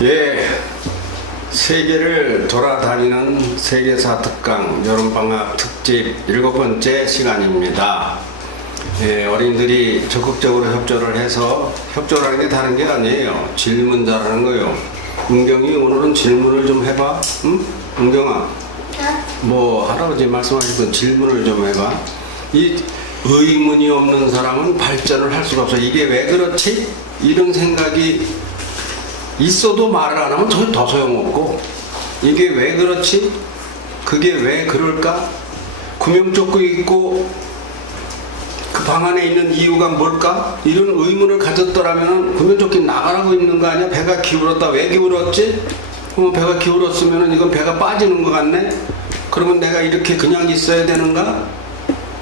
예, 세계를 돌아다니는 세계사 특강 여름방학 특집 7번째 시간입니다. 예, 어린이들이 적극적으로 협조를 해서, 협조라는 게 다른 게 아니에요. 질문 잘하는 거예요. 은경이 오늘은 질문을 좀 해봐. 응? 은경아, 뭐 할아버지 말씀하시던 질문을 좀 해봐. 이 의문이 없는 사람은 발전을 할 수가 없어. 이게 왜 그렇지? 이런 생각이 있어도 말을 안 하면 더 소용없고, 이게 왜 그렇지? 그게 왜 그럴까? 구명조끼 입고 그 방 안에 있는 이유가 뭘까? 이런 의문을 가졌더라면 구명조끼 나가라고 입는 거 아니야? 배가 기울었다. 왜 기울었지? 배가 기울었으면 이건 배가 빠지는 것 같네? 그러면 내가 이렇게 그냥 있어야 되는가?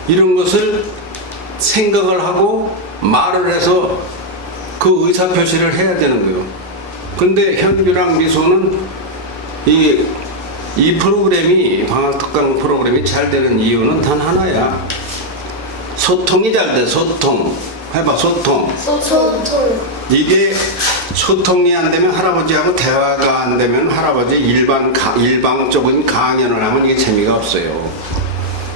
이런 것을 생각을 하고 말을 해서 그 의사표시를 해야 되는 거예요. 근데 현규랑 미소는 이 프로그램이, 방학특강 프로그램이 잘 되는 이유는 단 하나야. 소통이 잘 돼. 소통 해봐. 소통. 이게 소통이 안 되면, 할아버지하고 대화가 안 되면 할아버지 일방적인 강연을 하면 이게 재미가 없어요.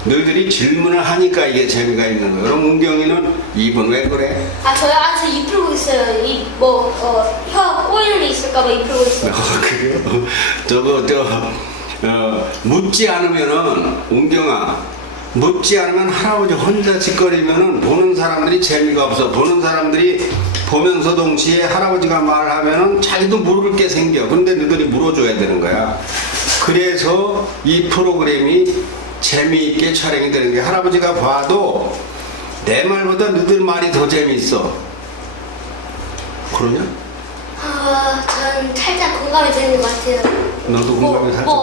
너희들이 질문을 하니까 이게 재미가 있는 거예요. 그럼 은경이는 입은 왜 그래? 저요? 저 입 풀고 있어요. 혀 꼬이는 게 있을까봐 입 풀고 있어요. 그래요? 묻지 않으면은, 은경아, 묻지 않으면 할아버지 혼자 짓거리면은 보는 사람들이 재미가 없어. 보는 사람들이 보면서 동시에 할아버지가 말하면은 자기도 물을 게 생겨. 근데 너희들이 물어줘야 되는 거야. 그래서 이 프로그램이 재미있게 촬영이 되는 게, 할아버지가 봐도 내 말보다 너희들 말이 더 재미있어. 그러냐? 저는 살짝 공감이 되는 것 같아요. 너도 공감이 살짝.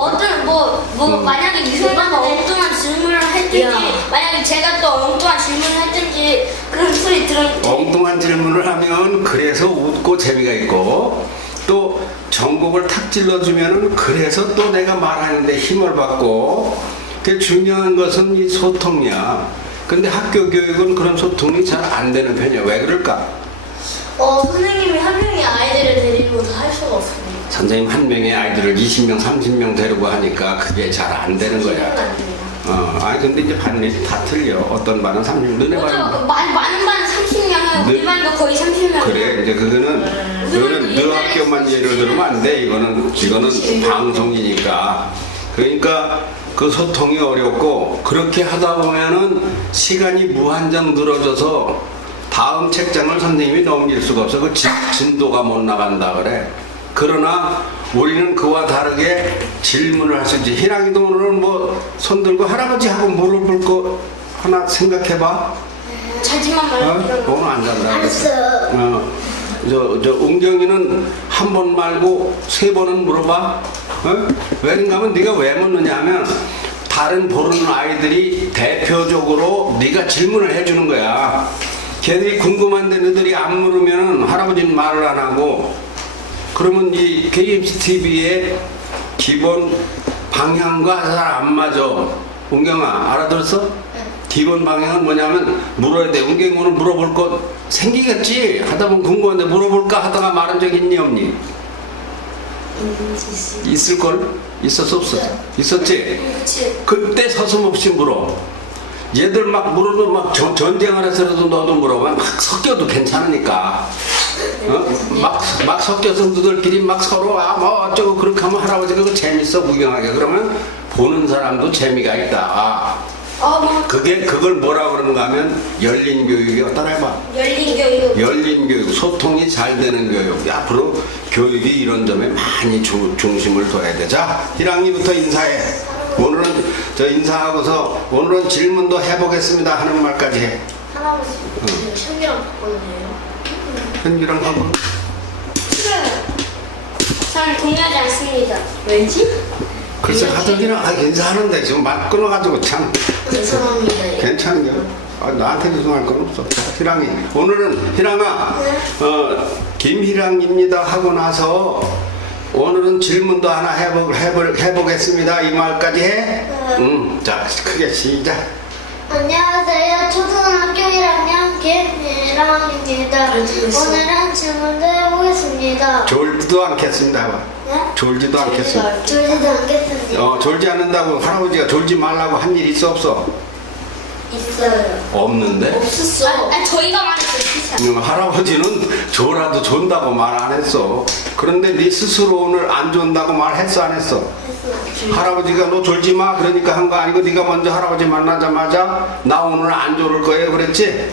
만약에 유성이가 엉뚱한 질문을 했든지, 만약에 제가 또 엉뚱한 질문을 했든지, 그런 소리 들은. 엉뚱한 질문을 하면 그래서 웃고 재미가 있고, 또 전곡을 탁 찔러주면은 그래서 또 내가 말하는데 힘을 받고. 그 중요한 것은 이 소통이야. 근데 학교 교육은 그런 소통이 잘 안 되는 편이야. 왜 그럴까? 선생님이 한 명의 아이들을 데리고 할 수가 없습니다. 선생님 한 명의 아이들을 20명, 30명 데리고 하니까 그게 잘 안 되는 거야. 아니 근데 이제 반이 다 틀려. 어떤 반은 30명, 너네 반은 많은 반은 30명이고 우리 반도 거의 30명. 그래. 이제 그거는 너 학교만 예를 들면 안 돼. 이거는 방송이니까. 그러니까 그 소통이 어렵고, 그렇게 하다 보면은 시간이 무한정 늘어져서 다음 책장을 선생님이 넘길 수가 없어. 그 진도가 못 나간다 그래. 그러나 우리는 그와 다르게 질문을 할 수 있지. 희랑이도 오늘은 손 들고 할아버지하고 물어볼 거 하나 생각해봐. 자지만 말고. 오늘 안 잔다. 알았어. 은경이는 한 번 말고 3번은 물어봐. 왜인가 하면 네가 왜 묻느냐 하면, 다른 보는 아이들이 대표적으로 네가 질문을 해주는 거야. 걔들이 궁금한데 너희들이 안 물으면 할아버지는 말을 안 하고, 그러면 이 KMC TV의 기본 방향과 잘 안 맞아. 은경아, 알아들었어? 기본 방향은 뭐냐면 물어야 돼. 은경이 오늘 물어볼 거 생기겠지? 하다 보면 궁금한데 물어볼까 하다가 말한 적 있니 없니? 있을걸? 있었어 없었어? 있었지? 그치. 그때 서슴없이 물어. 얘들 막 물어도 막 전쟁을 해서라도 너도 물어봐. 막 섞여도 괜찮으니까. 막 섞여서 너들끼리 막 서로 뭐 어쩌고 그렇게 하면 할아버지가 그거 재밌어 구경하게. 그러면 보는 사람도 재미가 있다. 그걸 뭐라 그러는가 하면 열린 교육이 따라해봐. 열린 교육, 소통이 잘 되는 교육. 앞으로 교육이 이런 점에 많이 중심을 둬야 돼. 자, 희랑이부터 인사해. 오늘은 인사하고서 오늘은 질문도 해보겠습니다 하는 말까지 해. 할아버지, 현기랑 바꿔주세요. 현규랑 하고. 저는 동의하지 않습니다. 왠지? 글쎄 하더기는 인사하는데 지금 말 끊어가지고 참. 죄송합니다. 괜찮냐? 나한테 죄송할 건 없어. 자, 희랑이. 오늘은 희랑아, 김희랑입니다 하고 나서 오늘은 질문도 하나 해보겠습니다. 이 말까지 해? 자, 크게 시작. 안녕하세요. 초등학교 1학년 김희랑 1학년입니다. 오늘은 질문을 해보겠습니다. 졸지도 않겠습니다. 네? 졸지도 않겠습니다. 졸지도 않겠습니다. 졸지 않는다고 할아버지가 졸지 말라고 한 일 있어 없어? 있어요. 없는데? 없었어. 아니 저희가 말했어요. 할아버지는 졸아도 존다고 말 안 했어. 그런데 네 스스로 오늘 안 존다고 말했어 안 했어? 할아버지가 너 졸지 마 그러니까 한 거 아니고 네가 먼저 할아버지 만나자마자 나 오늘 안 졸을 거예요 그랬지?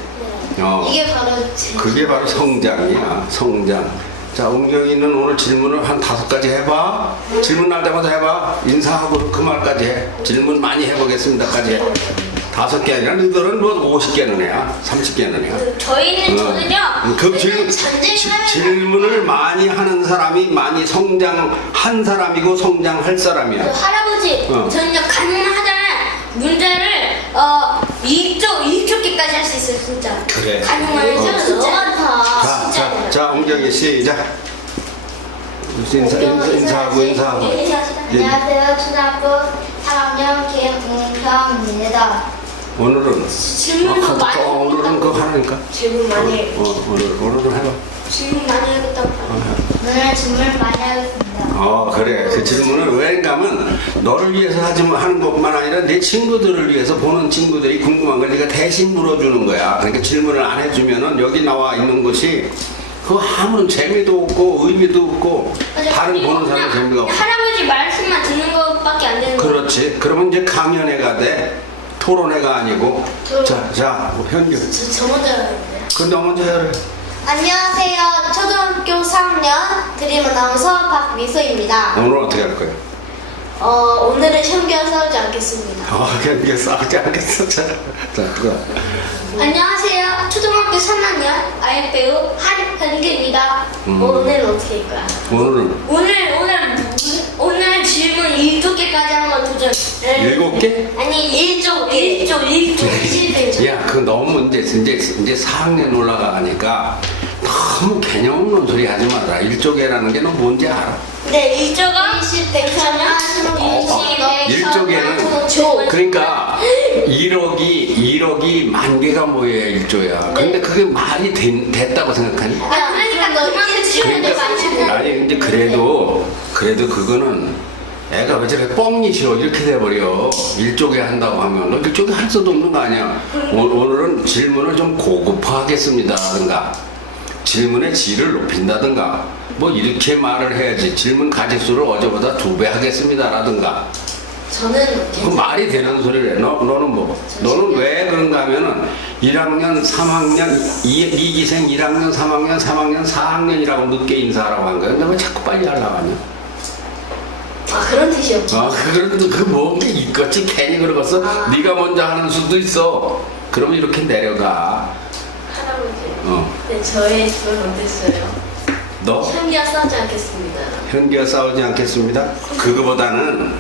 이게 바로 제 그게 바로 성장이야 성장. 자 웅경이는 오늘 질문을 한 5가지 해봐. 질문 날 때마다 해봐. 인사하고 그 말까지 해. 질문 많이 해보겠습니다까지 해. 5개 아니라 너희들은 뭐 50개는 해야 30개는 해야. 저는요. 그 전쟁을 질문을 많이 하는 사람이 많이 성장한 사람이고 성장할 사람이야. 할아버지, 저는요 가능하다면 문제를 이쪽 개까지 할 수 있어요 진짜. 그래. 가능하면 진짜 많다. 자, 웅경이 시작. 인사하고. 안녕하세요. 초등학교 3학년 김웅평입니다. 오늘은 질문도 많이 오늘은 그거 하니까. 질문 많이 해. 오늘은 해봐. 질문 많이 하겠다고. 오늘 질문 많이 하겠습니다. 그래. 그 질문을 왜냐면 너를 위해서 하는 것만 아니라 내 친구들을 위해서 보는 친구들이 궁금한 걸 네가 대신 물어주는 거야. 그러니까 질문을 안 해주면은 여기 나와 있는 것이 그 아무런 재미도 없고 의미도 없고 다른 보는 사람 재미가 없고. 할아버지 말씀만 듣는 것밖에 안 되는 거야. 그렇지. 그러면 이제 강연회가 돼. 토론회가 아니고. 자, 현규. 저 먼저 해야 되는데. 근데 먼저 해야 돼. 안녕하세요. 초등학교 3학년 드림 아나운서 박미소입니다. 오늘 어떻게 할 거야? 오늘은 현기와 싸우지 않겠습니다. 현규 싸우지 않겠어. 자, 그거. 안녕하세요. 초등학교 3학년 아이배우 한현기입니다. 오늘은 어떻게 할 거야? 오늘 질문 7개까지 하는 건 도전. 7개? 아니 1조. 야, 그거 너무 이제 4학년 올라가니까 너무 개념 없는 소리 하지 마라. 1조개라는 게 너 뭔지 알아? 네, 1조가 1조개는 그러니까 1억이 10,000개가 모여야 1조야. 근데 그게 말이 됐다고 생각하니? 그러니까 그만큼 질문을 많이 아니 근데 그래도 그거는 애가 왜 저렇게 뻥이 싫어 이렇게 돼버려. 1조개 한다고 하면 너 1조개 할 수도 없는 거 아니야. 오늘은 질문을 좀 고급화하겠습니다든가 질문의 질을 높인다든가 뭐 이렇게 말을 해야지. 질문 가짓수를 어제보다 2배 하겠습니다라든가. 저는 그 말이 되는 소리를 해. 너는 뭐? 너는 왜 그런가 하면은 1학년, 3학년, 2기생 1학년, 3학년, 3학년, 4학년이라고 늦게 인사하라고 한 거야. 근데 왜 자꾸 빨리 하려고 하냐? 그런 뜻이었죠. 그 뭔게 있겠지. 괜히 그러겠어. 네가 먼저 하는 수도 있어. 그러면 이렇게 내려가. 할아버지. 네, 저의 질문 어땠어요? 너? 현기와 싸우지 않겠습니다. 현기와 싸우지 않겠습니다. 그거보다는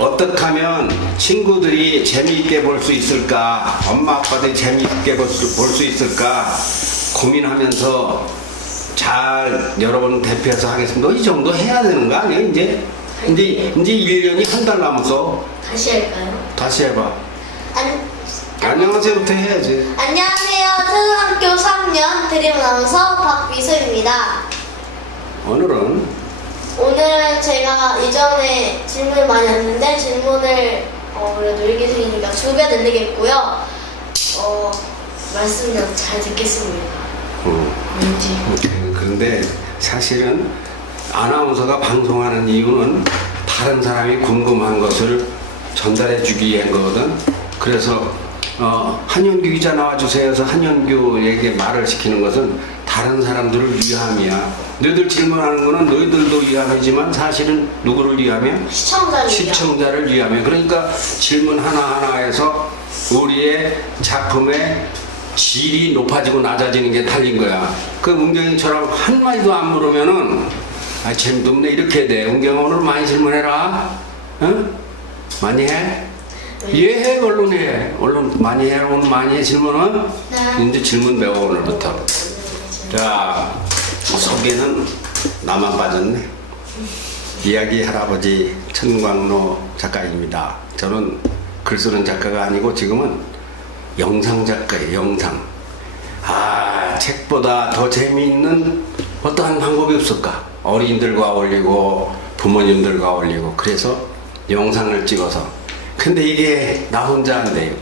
어떻게 하면 친구들이 재미있게 볼 수 있을까, 엄마 아빠들이 재미있게 볼 수 있을까 고민하면서 잘 여러분 대표해서 하겠습니다. 이 정도 해야 되는 거 아니야? 이제 1년이 한 달 남았어. 다시 할까요? 다시 해봐. 안녕하세요부터 해야지. 안녕하세요. 초등학교 3학년 드림 아나운서 박미소입니다. 오늘은 제가 이전에 질문을 많이 했는데 질문을 그래도 1기생이니까 2배 늘리겠고요. 말씀 잘 듣겠습니다. 그런데 사실은 아나운서가 방송하는 이유는 다른 사람이 궁금한 것을 전달해 주기 위한 거거든. 그래서 한현규 기자 나와주세요 해서 한현규에게 말을 시키는 것은 다른 사람들을 위함이야. 너희들 질문하는 거는 너희들도 위함이지만 사실은 누구를 위함이야? 시청자를 위함이야. 그러니까 질문 하나하나에서 우리의 작품의 질이 높아지고 낮아지는 게 달린 거야. 그 문경이처럼 한마디도 안 물으면은 재미도 없네 이렇게 돼. 은경아 오늘 많이 질문해라. 응? 많이 해? 해 얼른 해. 얼른 많이 해. 오늘 많이 해 질문은? 네. 이제 질문 배워 오늘부터. 자, 소개는 나만 빠졌네. 이야기 할아버지 천광로 작가입니다. 저는 글 쓰는 작가가 아니고 지금은 영상 작가예요. 영상. 책보다 더 재미있는 어떠한 방법이 없을까? 어린이들과 어울리고 부모님들과 어울리고 그래서 영상을 찍어서 근데 이게 나 혼자 안 돼요.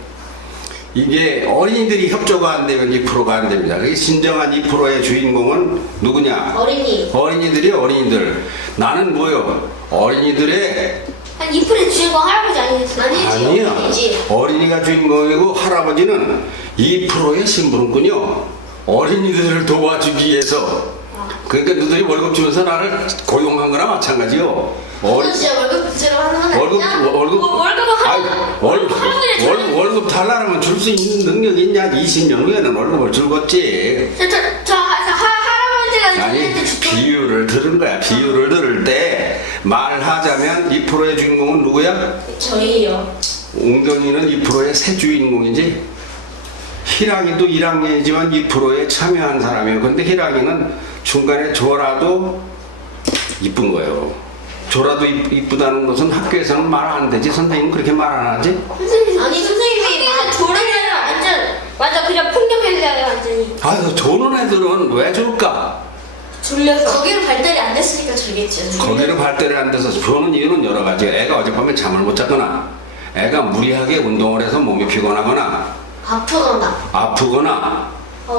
이게 어린이들이 협조가 안 되면 2%가 안 됩니다. 그게 진정한 2%의 주인공은 누구냐? 어린이. 어린이들이 어린이들. 나는 뭐요? 어린이들의 한 2%의 주인공 할아버지 아니겠어요? 아니야. 어린이지. 어린이가 주인공이고 할아버지는 2%의 심부름꾼이요. 어린이들을 도와주기 위해서. 그러니까 너희들이 월급 주면서 나를 고용한 거나 마찬가지요. 저는 진짜 월급 주제로 하는 건 월급 아니야? 월급 월급을 아이, 월급 달라면 줄 수 있는 능력이 있냐? 20년 후에는 월급을 줄겠지. 저 할아버지가 아니 저한테 주통 비유를 들은 거야. 비유를 들을 때 말하자면 2%의 주인공은 누구야? 저희요. 웅경이는 2%의 새 주인공이지. 희랑이도 1학년이지만 2%에 참여한 사람이에요. 근데 희랑이는 중간에 조라도 이쁜 거예요. 조라도 이쁘다는 것은 학교에서는 말 안 되지. 선생님은 그렇게 말 안 하지? 아니 선생님이 조르면 완전 그냥 폭력행사예요 완전히. 아유 조는 애들은 왜 줄까? 졸려서 거기로 발달이 안 됐으니까 졸겠죠. 거기는 발달이 안 돼서 조는 이유는 여러 가지. 애가 어젯밤에 잠을 못 잤거나 애가 무리하게 운동을 해서 몸이 피곤하거나 아프거나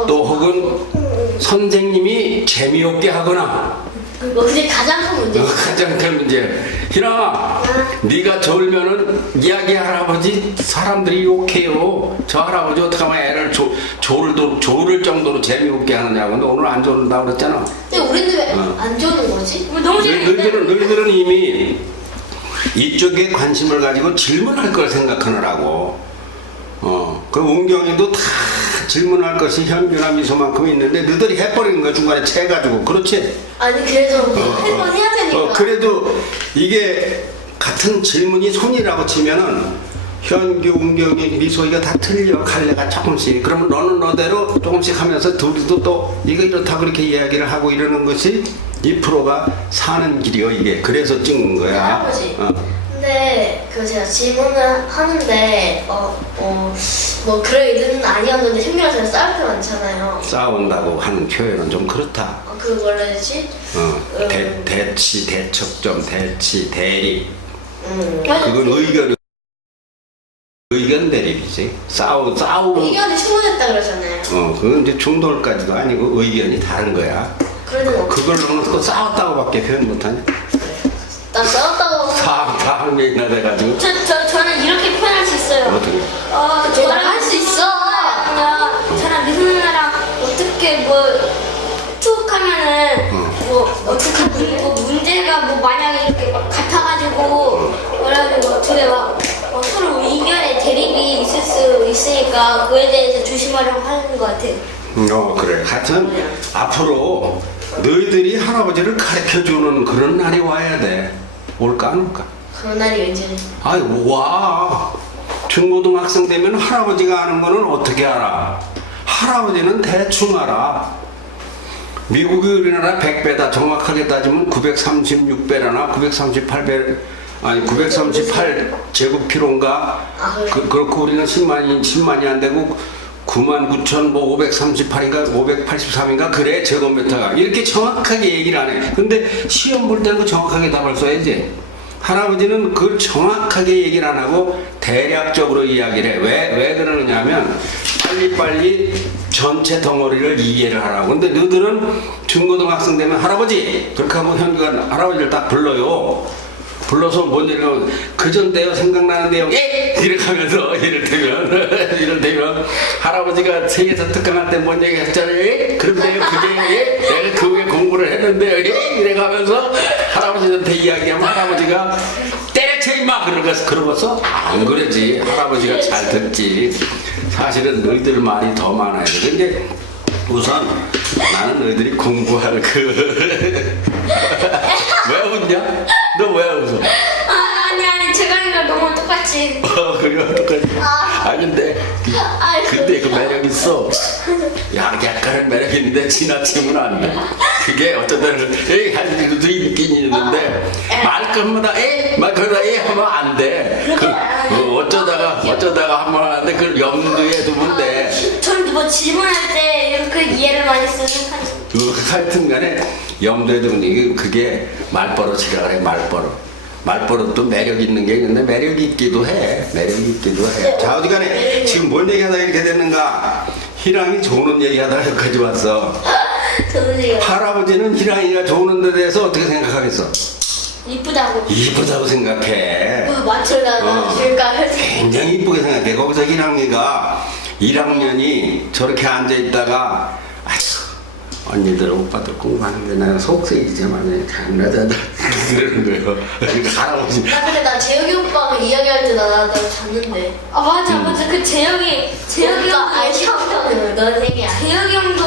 또 혹은 선생님이 재미없게 하거나 뭐 그게 가장 큰 문제. 가장 큰 문제. 희랑아, 네가 졸면은 이야기 할아버지 사람들이 욕해요. 저 할아버지 어떻게 하면 애를 조를 정도로 재미없게 하느냐고. 근데 오늘 안 조른다고 그랬잖아. 근데 우리는 왜 안 조는 거지? 너무 재밌는데. 너희들은 이미 이쪽에 관심을 가지고 질문할 걸 생각하느라고. 그 웅경이도 다 질문할 것이 현규나 미소만큼 있는데 너희들이 해버리는 거야 중간에 채가지고. 그렇지? 아니 그래도 할 건 해야 되니까. 그래도 이게 같은 질문이 손이라고 치면은 현규, 웅경이, 미소이가 다 틀려. 갈래가 조금씩. 그러면 너는 너대로 조금씩 하면서 둘도 또 이거 이렇다 그렇게 이야기를 하고 이러는 것이 2%가 사는 길이요 이게. 그래서 찍는 거야. 할아버지. 근데 그 제가 질문을 하는데 뭐 그럴 일은 아니었는데 현미랑 저랑 싸울 때 많잖아요. 싸운다고 하는 표현은 좀 그렇다. 그 뭐라 해야 되지? 대치, 대척점, 대치, 대립. 맞아. 그건 의견 대립이지. 싸우고. 의견이 충분했다 그러잖아요. 그건 이제 충돌까지도 아니고 의견이 다른 거야. 그러면 그걸 놓고 싸웠다고밖에 표현 못하냐? 나 싸웠다고. 사학년이나 돼가지고. 저는 이렇게 표현할 수 있어요. 어떻게? 저랑 할 수 있어. 저랑 미소 누나랑 어떻게 툭 하면은 어떻게 문제가 만약에 이렇게 막 같아가지고 그래가지고 둘이 막 서로 의견의 대립이 있을 수 있으니까 그에 대해서 조심하려고 하는 것 같아요. 그래. 하여튼 앞으로 너희들이 할아버지를 가르쳐주는 그런 날이 와야 돼. 올까 안 올까? 그런 날이 왠지. 아이 와. 중고등학생 되면 할아버지가 아는 거는 어떻게 알아? 할아버지는 대충 알아. 미국이 우리나라 100배다. 정확하게 따지면 936배라나 938배 아니 938 제곱키로인가. 그렇고 우리는 10만이 안 되고 99,538인가 583인가 그래 제곱미터가. 이렇게 정확하게 얘기를 안 해. 근데 시험 볼 때는 그 정확하게 답을 써야지. 할아버지는 그걸 정확하게 얘기를 안 하고 대략적으로 이야기를 해. 왜 그러느냐 하면 빨리빨리 전체 덩어리를 이해를 하라고. 근데 너희들은 중고등학생 되면 할아버지 그렇게 하면 현규가 할아버지를 딱 불러요. 불러서 뭔 얘기를 그전데요 생각나는데요 이렇게 하면서 이를테면 할아버지가 세계에서 특강할 때 뭔 얘기 했잖아요. 그런데요 그게 내가 그게 공부를 했는데요 이래 가면서 할아버지한테 이야기하면 할아버지가 때려쳐 임마 그러겠어? 안 그러지. 할아버지가 잘 듣지. 사실은 너희들 말이 더 많아야 돼. 근데 우선 나는 너희들이 공부할 왜 웃냐? 너 왜 웃어? 아니 제가이랑 너무 똑같이. 그거 똑같이. 근데 그 매력 있어. 약간의 매력 있는데 지나치면 안 돼. 그게 어떤 때는 할 일도 있긴 있는데 말끝마다 말끝마다 하면 안 돼. 어쩌다가 한번 하는데 그걸 염두에 두면 돼. 전 뭐 질문할 때 이렇게 이해를 많이 쓰는 한지. 하여튼 간에 염두에 두는 게 그게 말버릇이라 그래. 말버릇도 매력 있는 게 있는데 매력 있기도 해. 자 어디 간에 지금 뭔 얘기하다 이렇게 됐는가. 희랑이 조는 얘기하다 여기까지 왔어. 저는 이거 할아버지는 희랑이가 조는 데 대해서 어떻게 생각하겠어? 이쁘다고. 이쁘다고 생각해. 맞춰나 줄까 해서. 굉장히 이쁘게 생각해. 거기서 희랑이가 1학년이 저렇게 앉아있다가 아휴 언니들 오빠들 공부하는데 내가 속쓰이지만 장난하다 그러는 거예요. 그러니까 할아버지 나 근데 나 재혁이 오빠가 이야기할 때 나 잤는데. 아 맞아. 그 재혁이 아 형도 넌 생이야. 재혁이 형도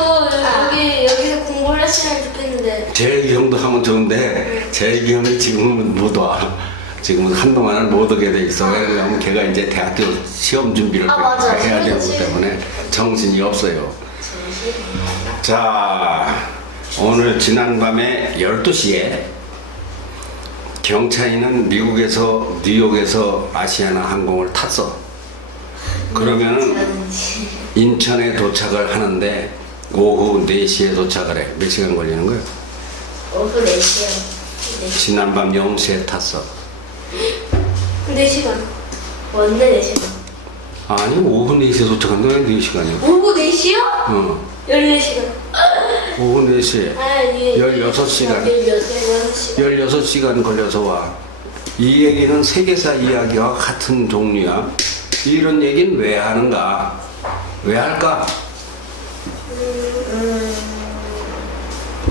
여기서 공부를 했으면 좋겠는데. 재혁이 형도 하면 좋은데 재혁이 형이 지금은 못 와. 지금은 한동안은 못 오게 돼 있어. 왜냐면 걔가 이제 대학교 시험 준비를 맞아. 해야 되기 그렇지. 때문에 정신이 없어요. 자, 오늘 지난밤에 12시에 경찬이는 미국에서 뉴욕에서 아시아나 항공을 탔어. 그러면은 인천에 도착을 하는데 오후 4시에 도착을 해. 몇 시간 걸리는 거야? 오후 4시요. 지난밤 0시에 탔어. 4시간. 원래 4시간. 아니 오후 4시에 도착한데 왜 4시간이야? 오후 4시요? 어. 14시간. 오후 4시에 아니 16시간 16시간. 16시간 걸려서 와. 이 얘기는 세계사 이야기와 같은 종류야. 이런 얘기는 왜 하는가? 왜 할까?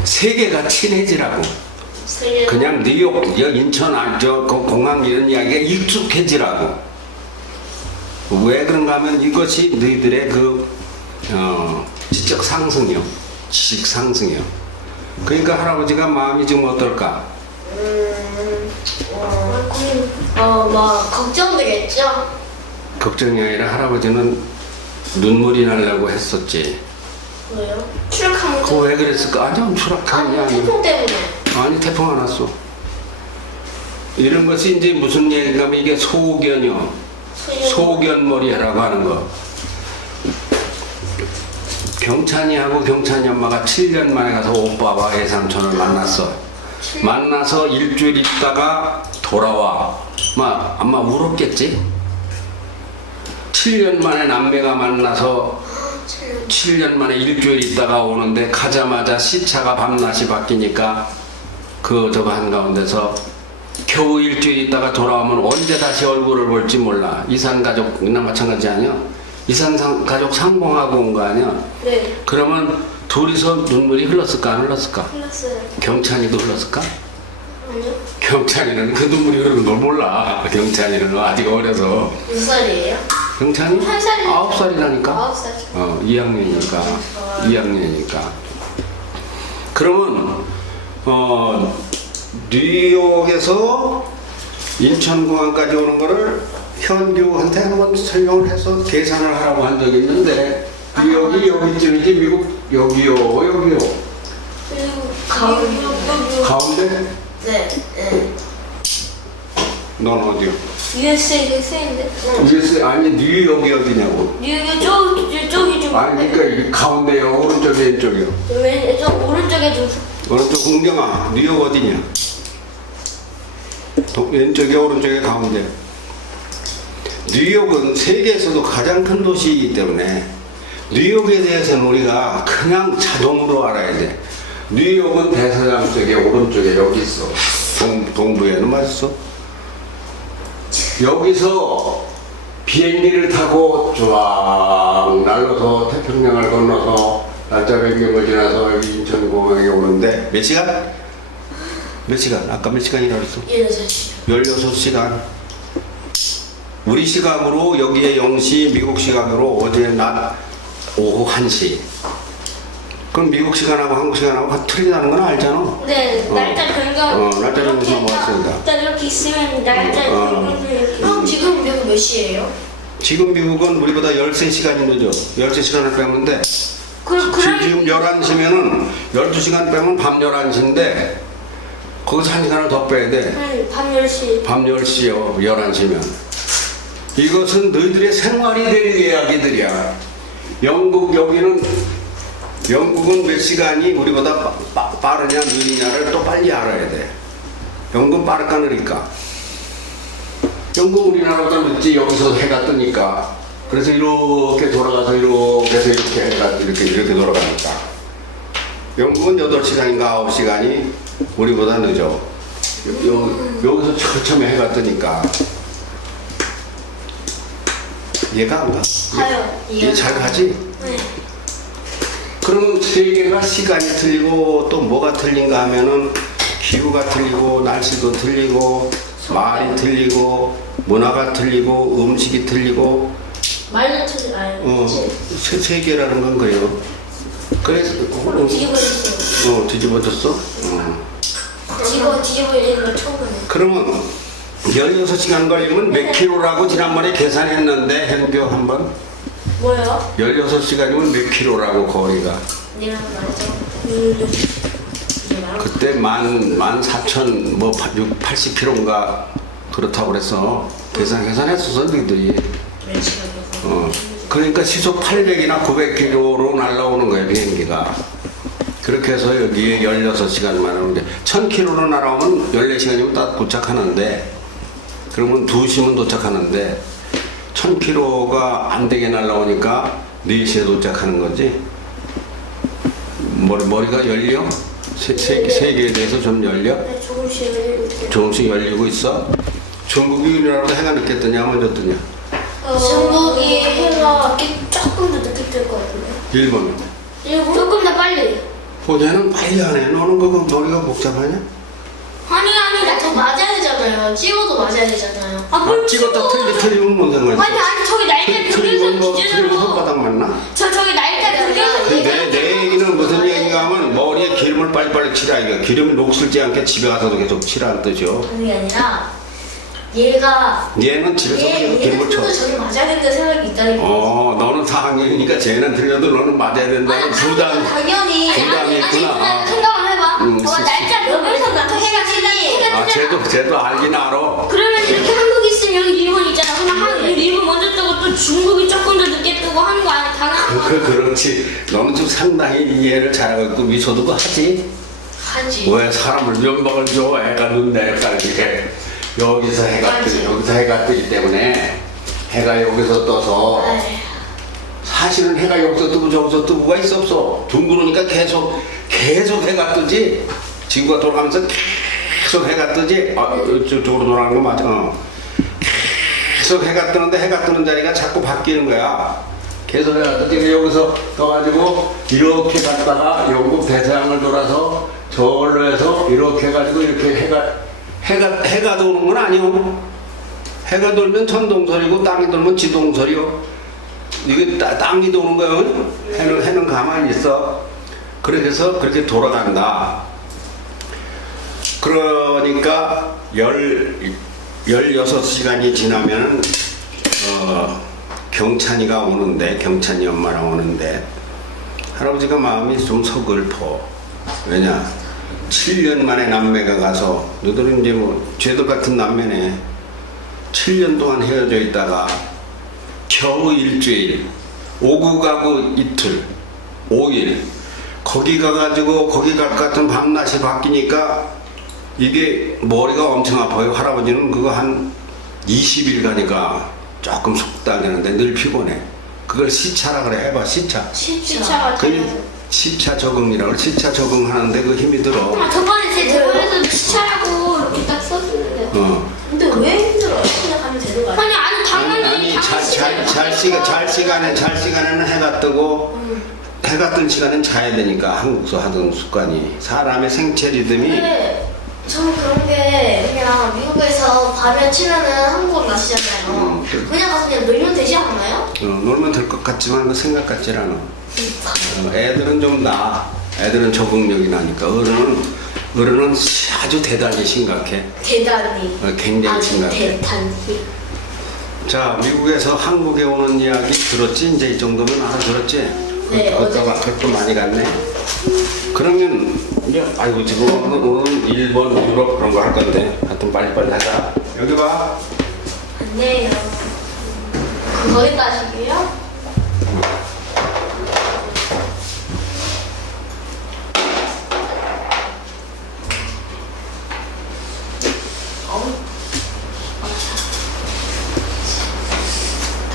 세계가 친해지라고. 그냥 뉴욕, 인천, 공항 이런 이야기가 익숙해지라고. 왜 그런가 하면 이것이 너희들의 지적 상승이요. 지식 상승이요. 그러니까 할아버지가 마음이 지금 어떨까? 막 걱정되겠죠? 걱정이 아니라 할아버지는 눈물이 나려고 했었지. 왜요? 추락하면 그거 왜 그랬을까? 아니야, 추락하는 게 아니야. 태풍 때문에. 아니, 태풍 안 왔어. 이런 것이 이제 무슨 얘기인가 하면 이게 소견이요. 소견머리라고 하는 거. 경찬이하고 경찬이 엄마가 7년 만에 가서 오빠와 애삼촌을 만났어. 만나서 일주일 있다가 돌아와. 아마 울었겠지? 7년 만에 남매가 만나서 7년 만에 일주일 있다가 오는데 가자마자 시차가 밤낮이 바뀌니까 저거 한가운데서 겨우 일주일 있다가 돌아오면 언제 다시 얼굴을 볼지 몰라. 이산가족이나 마찬가지 아니야? 이산가족 상봉하고 온 거 아니야? 네. 그러면 둘이서 눈물이 흘렀을까 안 흘렀을까? 흘렀어요. 경찬이도 흘렀을까? 아니요. 경찬이는 그 눈물이 흐르는 걸 몰라. 경찬이는 아직 어려서. 몇 살이에요? 경찬이? 한 살이요. 9살이라니까. 9살. 2학년이니까. 그러면 뉴욕에서 인천공항까지 오는 거를 현규한테 한번 설명을 해서 계산을 하라고 한 적이 있는데 뉴욕이 여기쯤이지 미국 여기요. 그리고 가운데? 네. 넌 어디요? USA인데. US 아니 뉴욕이 어디냐고. 뉴욕이 저쪽이 좀. 아니 그러니까 이 가운데요 오른쪽에 왼쪽이요. 좀 오른쪽에 좀. 오른쪽 홍경아 뉴욕 어디냐? 왼쪽에 오른쪽에 가운데. 뉴욕은 세계에서도 가장 큰 도시이기 때문에 뉴욕에 대해서는 우리가 그냥 자동으로 알아야 돼. 뉴욕은 대서양 쪽에 오른쪽에 여기 있어. 동부에는 맞았어? 여기서 비행기를 타고 쫙 날려서 태평양을 건너서 날짜 변경을 지나서 여기 인천공항에 오는데 몇 시간? 몇 시간? 아까 몇 시간이라고 했어? 16시간. 우리 시각으로 여기에 0시, 미국 시각으로 어제 낮 오후 1시. 그럼 미국 시간하고 한국 시간하고 틀리다는 건 알잖아. 네, 날짜 변경. 날짜 변경 왔습니다. 일단 이렇게 있으면 날짜 변경도 이렇게. 형 지금 미국 몇 시예요? 지금 미국은 우리보다 13시간이 늦어. 13시간을 빼면 돼. 지금 11시면은 12시간 빼면 밤 11시인데 거기서 1시간을 더 빼야 돼. 밤 10시. 밤 10시요. 11시면. 이것은 너희들의 생활이 될 이야기들이야. 영국 여기는 영국은 몇 시간이 우리보다 빠르냐 느리냐를 또 빨리 알아야 돼. 영국은 빠를까 느릴까? 영국 우리나라보다 늦지. 여기서 해가 뜨니까. 그래서 이렇게 돌아가서 이렇게 해서 이렇게 해가 이렇게 돌아가니까. 영국은 8시간인가 9시간이 우리보다 늦어. 여기서 처음에 해가 뜨니까. 이해가 안 가? 가요. 이해 잘 가지? 네. 그럼 세계가 시간이 틀리고 또 뭐가 틀린가 하면은 기후가 틀리고 날씨도 틀리고 말이 틀리고 문화가 틀리고 음식이 틀리고 말도 틀리 아니. 세계라는 건 그래요. 그래서 뒤집어졌어요. 뒤집어졌어? 뒤집어지는 걸 처음 보네. 그러면 16시간 걸리면 몇 킬로라고 지난번에 계산했는데 현교 한번 뭐요? 16시간이면 몇 킬로라고 거리가 니랑 말했죠. 그때 14,000 뭐 80킬로인가 그렇다고 그래서 계산했었어 너희들이. 그러니까 시속 800이나 900km로 날아오는 거예요 비행기가. 그렇게 해서 여기에 16시간 만에 오는데 1000km로 날아오면 14시간이면 딱 도착하는데 그러면 2시면 도착하는데 1000km가 안 되게 날아오니까 4시에 도착하는 거지. 머리가 열려? 세계에 대해서 좀 열려? 네, 조금씩 조금씩 열리고 있어? 중국이 우리나라보다 해가 늦게 뜨냐 먼저 뜨냐? 중국이 해가 조금 더 늦게 뜰 것 같은데. 일본. 조금 더 빨리. 호재는 빨리 하네. 너는 그거 머리가 복잡하냐? 아니 더 맞아야 되잖아요. 찍어도 맞아야 되잖아요. 뭘 찍었다 틀리면 뭔 상관이야? 아니 저기 날짜 틀리면 뭐 변경선 틀리면 기준으로 손바닥 맞나? 저기 날짜 변경선 내 얘기는 무슨 얘기가 하면 머리에 기름을 빨리빨리 치라 이거. 기름이 녹슬지 않게 집에 가서도 계속 치라는 뜻이요. 그런 게 아니라 얘가 얘는 집에서 그냥 기름을 쳐. 얘는 저기 맞아야 된다는 생각이 있다니까. 너는 4학년이니까 쟤는 틀려도 너는 맞아야 된다는 부담. 당연히. 부담이 있구나. 생각을 해봐. 시- 날짜 변경선 해가 뜨지. 쟤도 알긴 알아. 그러면 이렇게 한국 있으면 여기 일본 있잖아. 그럼 일본 먼저 뜨고 또 중국이 조금 더 늦게 뜨고 하는 거 아니야? 당연한 거. 그렇지. 너는 좀 상당히 이해를 잘하고 있고 미소도 하지. 하지. 왜 사람을 면박을 줘? 애가 눈내 이렇게 여기서 해가 뜨기, 여기서 해가 뜨기 때문에 해가 여기서 떠서 사실은 해가 여기서 뜨고 저기서 뜨고가 있어 없어. 둥그러니까 계속 해가 뜨지. 지구가 돌아가면서 계속 해가 뜨지. 저쪽으로 돌아가는 거 맞아. 계속 해가 뜨는데 해가 뜨는 자리가 자꾸 바뀌는 거야. 계속 해가 뜨지. 여기서 떠가지고 이렇게 갔다가 영국 대서양을 돌아서 저걸로 해서 이렇게 해가지고 이렇게 해가 도는 건 아니오. 해가 돌면 천동설이고 땅이 돌면 지동설이요. 이게 땅이 도는 거요. 해는 가만히 있어. 그래서 그렇게 돌아간다. 그러니까 16시간이 지나면 경찬이가 오는데, 경찬이 엄마랑 오는데 할아버지가 마음이 좀 서글퍼. 왜냐? 7년 만에 남매가 가서, 너희들은 이제 뭐 쟤들 같은 남매네. 7년 동안 헤어져 있다가 겨우 일주일, 오고 가고 이틀, 5일 거기 가가지고 거기 갈 것 같은 밤낮이 바뀌니까 이게 머리가 엄청 아파요. 할아버지는 그거 한 20일 가니까 조금 속닥이는데 늘 피곤해. 그걸 시차라 그래. 해봐. 시차. 시차가 그 시차 적응이라고 그래. 시차 적응하는데 그 힘이 들어. 저번에 제 대본에서 시차라고 이렇게 딱 썼는데. 근데 왜 힘들어요? 그냥 가면 되는 거 아니야? 아니 당연히 잘 시간에는 해가 뜨고 해가 뜬 시간은 자야 되니까 한국서 하던 습관이 사람의 생체 리듬이 근데 저는 그런 게 그냥 미국에서 밤에 치면은 한국 낮이잖아요. 그냥 가서 그냥 놀면 되지 않나요? 놀면 될 것 같지만 그 생각 같질 않아. 애들은 좀 나아. 애들은 적응력이 나니까 어른은 아주 대단히 심각해. 대단히. 굉장히 아주 심각해. 대단히. 자, 미국에서 한국에 오는 이야기 들었지? 이제 이 정도면 알아들었지? 네, 그것도 많이 갔네. 그러면 이제 아이고 지금 오늘은 일본, 유럽 그런 거 할 건데 하여튼 빨리빨리 하자. 여기 봐. 안녕해요. 거기다 하시게요?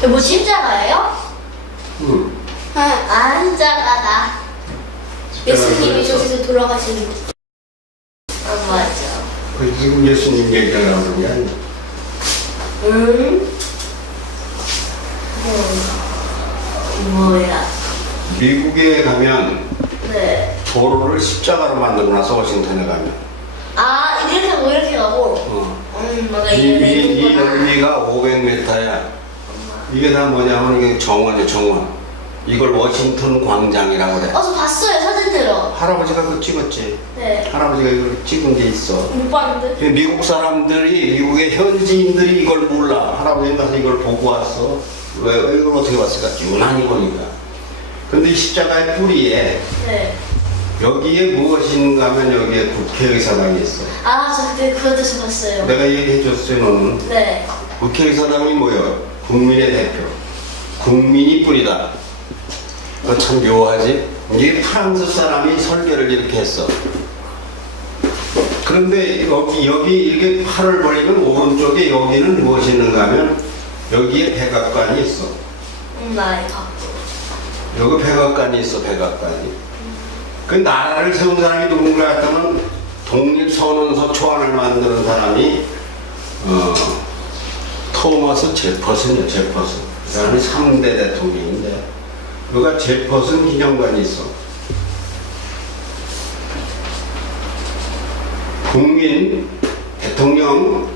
뭐 십자가예요? 응. 아 십자가다. 예수님이 저기서 돌아가시는 거. 아 맞아. 그 지금 예수님 얘기하는 게 아니야. 뭐야? 미국에 가면 네. 도로를 십자가로 만들어놔서 워싱턴에 가면 아 이렇게 하고 이렇게 가고. 맞아 이 넓이가 500m야. 이게 다 뭐냐면 이게 정원이야 정원. 이걸 워싱턴 광장이라고 그래. 저 봤어요 사진으로. 할아버지가 그거 찍었지. 네. 할아버지가 이걸 찍은 게 있어. 못 봤는데. 미국 사람들이 미국의 현지인들이 이걸 몰라. 할아버지 가서 이걸 보고 왔어. 왜 이걸 어떻게 봤을까? 유난히 보니까. 근데 이 십자가의 뿌리에 네. 여기에 무엇인가 하면 여기에 국회의사당이 있어. 저 그때 그것도 봤어요. 내가 얘기해줬어요 너는. 네. 국회의사당이 뭐예요? 국민의 대표. 국민이 뿌리다. 그거 참 묘하지? 이게 프랑스 사람이 설계를 이렇게 했어. 그런데 여기 이렇게 팔을 벌리면 오른쪽에 여기는 무엇이 있는가 하면 여기에 백악관이 있어. 나의 각. 여기 백악관이 있어, 백악관이. 그 나라를 세운 사람이 누군가 했다면 독립선언서 초안을 만드는 사람이 토마스 제퍼슨이야, 제퍼슨. 그 사람이 3대 대통령인데 여기가 제퍼슨 기념관이 있어. 국민 대통령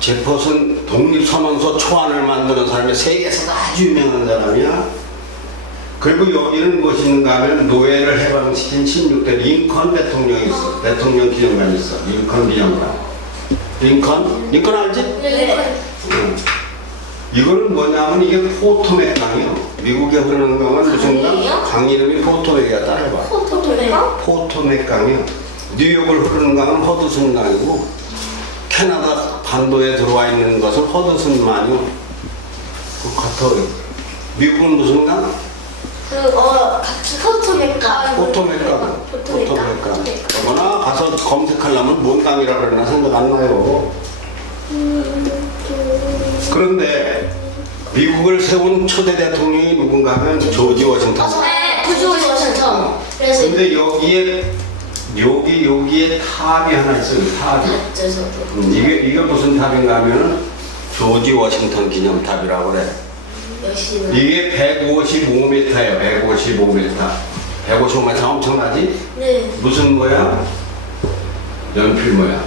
제퍼슨 독립선언서 초안을 만드는 사람이 세계에서 아주 유명한 사람이야. 그리고 여기는 무엇이 있는가 하면 노예를 해방시킨 16대 링컨 대통령이 있어. 대통령 기념관이 있어. 링컨 기념관. 링컨 알지? 네. 응. 이거는 뭐냐면 이게 포토맥 강이요. 미국에 흐르는 강은 무슨 강? 강이에요? 강 이름이 포토맥이야. 따라해봐. 포토네요? 포토맥 강이요. 뉴욕을 흐르는 강은 허드슨 강이고 캐나다 반도에 들어와 있는 것은 허드슨만이요. 그 같아요. 미국은 무슨 강? 같이 포토메카. 포토맥 강. 포토맥 강. 어머나 가서 검색하려면 뭔 강이라 그러나 생각 안 나요. 그런데 미국을 세운 초대 대통령이 누군가 하면 조지 워싱턴. 조지 워싱턴. 그래서 근데 여기에 탑이 하나 있어요. 탑이. 저도. 이게 무슨 탑인가 하면 조지 워싱턴 기념탑이라고 그래. 역시나. 이게 155m예요. 155m. 155m 엄청나지? 네. 무슨 모양? 연필 모양.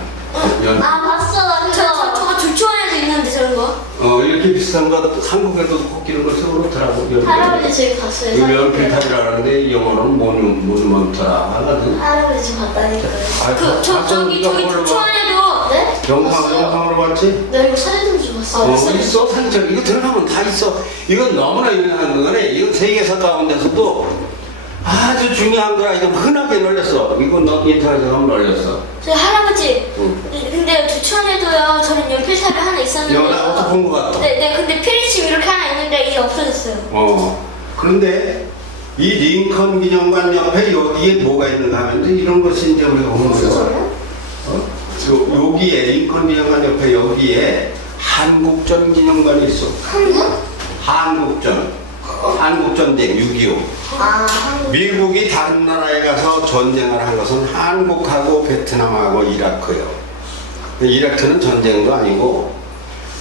연필. 봤어 나 그거. 저거 조초안에도 있는데 저런 거. 이렇게 비슷한 거 한국에도 꽂기는 걸 세워놓더라고. 할아버지 지금 봤어요. 이 연필탑이라 하는데 영어로는 모누먼트라 하거든. 할아버지 지금 봤다니까요. 저기 조초안에도. 네? 영상으로 봤지? 나 이거 사진 좀 봤어. 있어 사실 이거 들어가면 다 있어. 이건 너무나 유명한 거네. 이건 세계사 가운데서도 아주 중요한 거라. 이거 흔하게 널렸어. 이거 너 인터넷에 한번 널렸어. 저 할아버지. 응. 근데 조초안에도요. 저는 연필탑이 하나 있었는데. 내가 어디서 본 것 같아. 네. 근데 필리침 이렇게 하나 있는데 이게 없어졌어요. 그런데 이 링컨 기념관 옆에 여기에 뭐가 있는가 하면 이런 것이 이제 우리가 보는 거예요. 여기에 링컨 기념관 옆에 여기에 한국전 기념관이 있어. 한국전쟁 6.25. 미국이 다른 나라에 가서 전쟁을 한 것은 한국하고 베트남하고 이라크요. 이라크는 전쟁도 아니고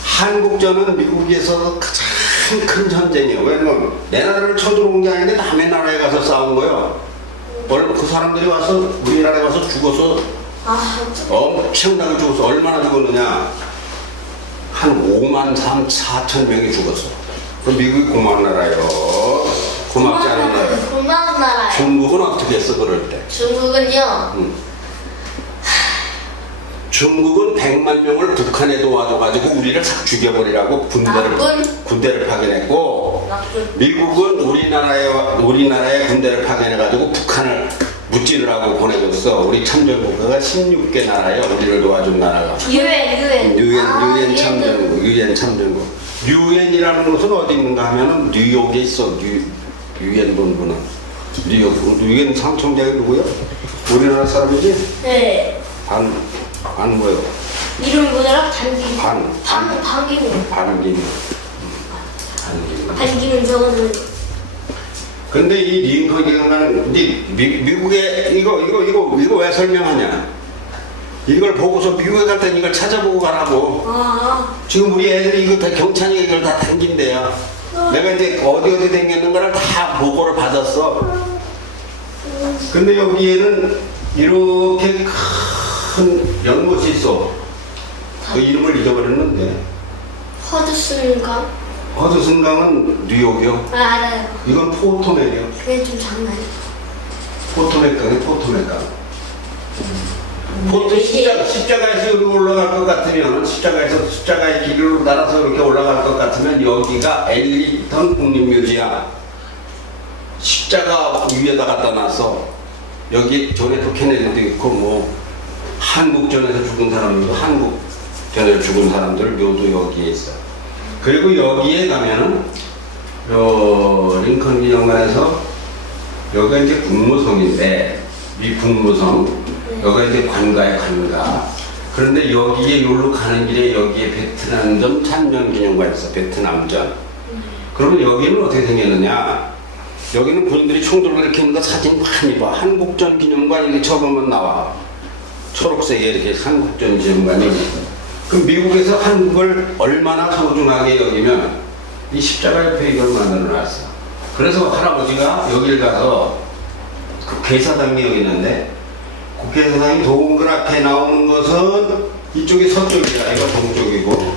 한국전은 미국에서 가장 큰 전쟁이에요. 왜냐면 내 나라를 쳐들어온 게 아닌데 남의 나라에 가서 싸운 거예요. 그 사람들이 와서 우리나라에 와서 죽어서 엄청나게 죽었어. 얼마나 죽었느냐? 한 5만 4천 명이 죽었어. 그럼 미국이 고마운 나라예요. 고맙지 않은 나라예요. 고마운 나라예요. 중국은 어떻게 했어 그럴 때? 중국은요. 중국은 100만 명을 북한에 도와줘가지고 우리를 싹 죽여버리라고 군대를 파견했고, 미국은 우리나라에 군대를 파견해가지고 북한을 무찌르라고 보내줬어. 우리 참전국가가 16개 나라예요. 우리를 도와준 나라가. 유엔 참전국. 유엔이라는 곳은 어디 있는가 하면은 뉴욕에 있어. 유엔 본부는. 유엔 상총장이 누구야? 우리나라 사람이지? 네. 반 뭐요? 이름이 뭐더라? 반기문. 반기문. 반기문 적어놓은 근데 이 링컨 기념관은 이제 미국에 이거 왜 설명하냐? 이걸 보고서 미국에 갈 때 이걸 찾아보고 가라고. 지금 우리 애들이 이거 다 경찰이 이걸 다 당긴대요. 내가 이제 어디 다녔는 거를 다 보고를 받았어. 근데 여기에는 이렇게 큰 연못이 있어. 그 이름을 잊어버렸는데. 허드슨강? 허드슨강은 뉴욕이요. 알아요. 이건 포토맥이요. 그게 좀 장난이야. 포토맥강이 포토맥강. 십자가에서 여기 올라갈 것 같으면 십자가의 길을 따라서 이렇게 올라갈 것 같으면 여기가 엘리턴 국립묘지야. 십자가 위에다 갖다 놨어. 여기 존 F 케네디도 있고 뭐 한국전에서 죽은 사람들도 한국전에서 죽은 사람들 묘도 여기에 있어. 그리고 여기에 가면은 요 링컨 기념관에서 여기가 이제 국무성인데 이 국무성 여기가 이제 관가의 관가. 그런데 여기에 여기로 가는 길에 여기에 베트남전 참전기념관 있어. 베트남전. 그러면 여기는 어떻게 생겼느냐? 여기는 군인들이 총 들고 이렇게 있는 거 사진 많이 봐. 한국전 기념관 이렇게 쳐보면 나와. 초록색에 이렇게 한국전 기념관이. 그럼 미국에서 한국을 얼마나 소중하게 여기면 이 십자가 옆에 이걸 만들어 놨어. 그래서 할아버지가 여기를 가서 국회의사당이 여기 있는데 국회의사당이 동그랗게 나오는 것은 이쪽이 서쪽이야. 이거 동쪽이고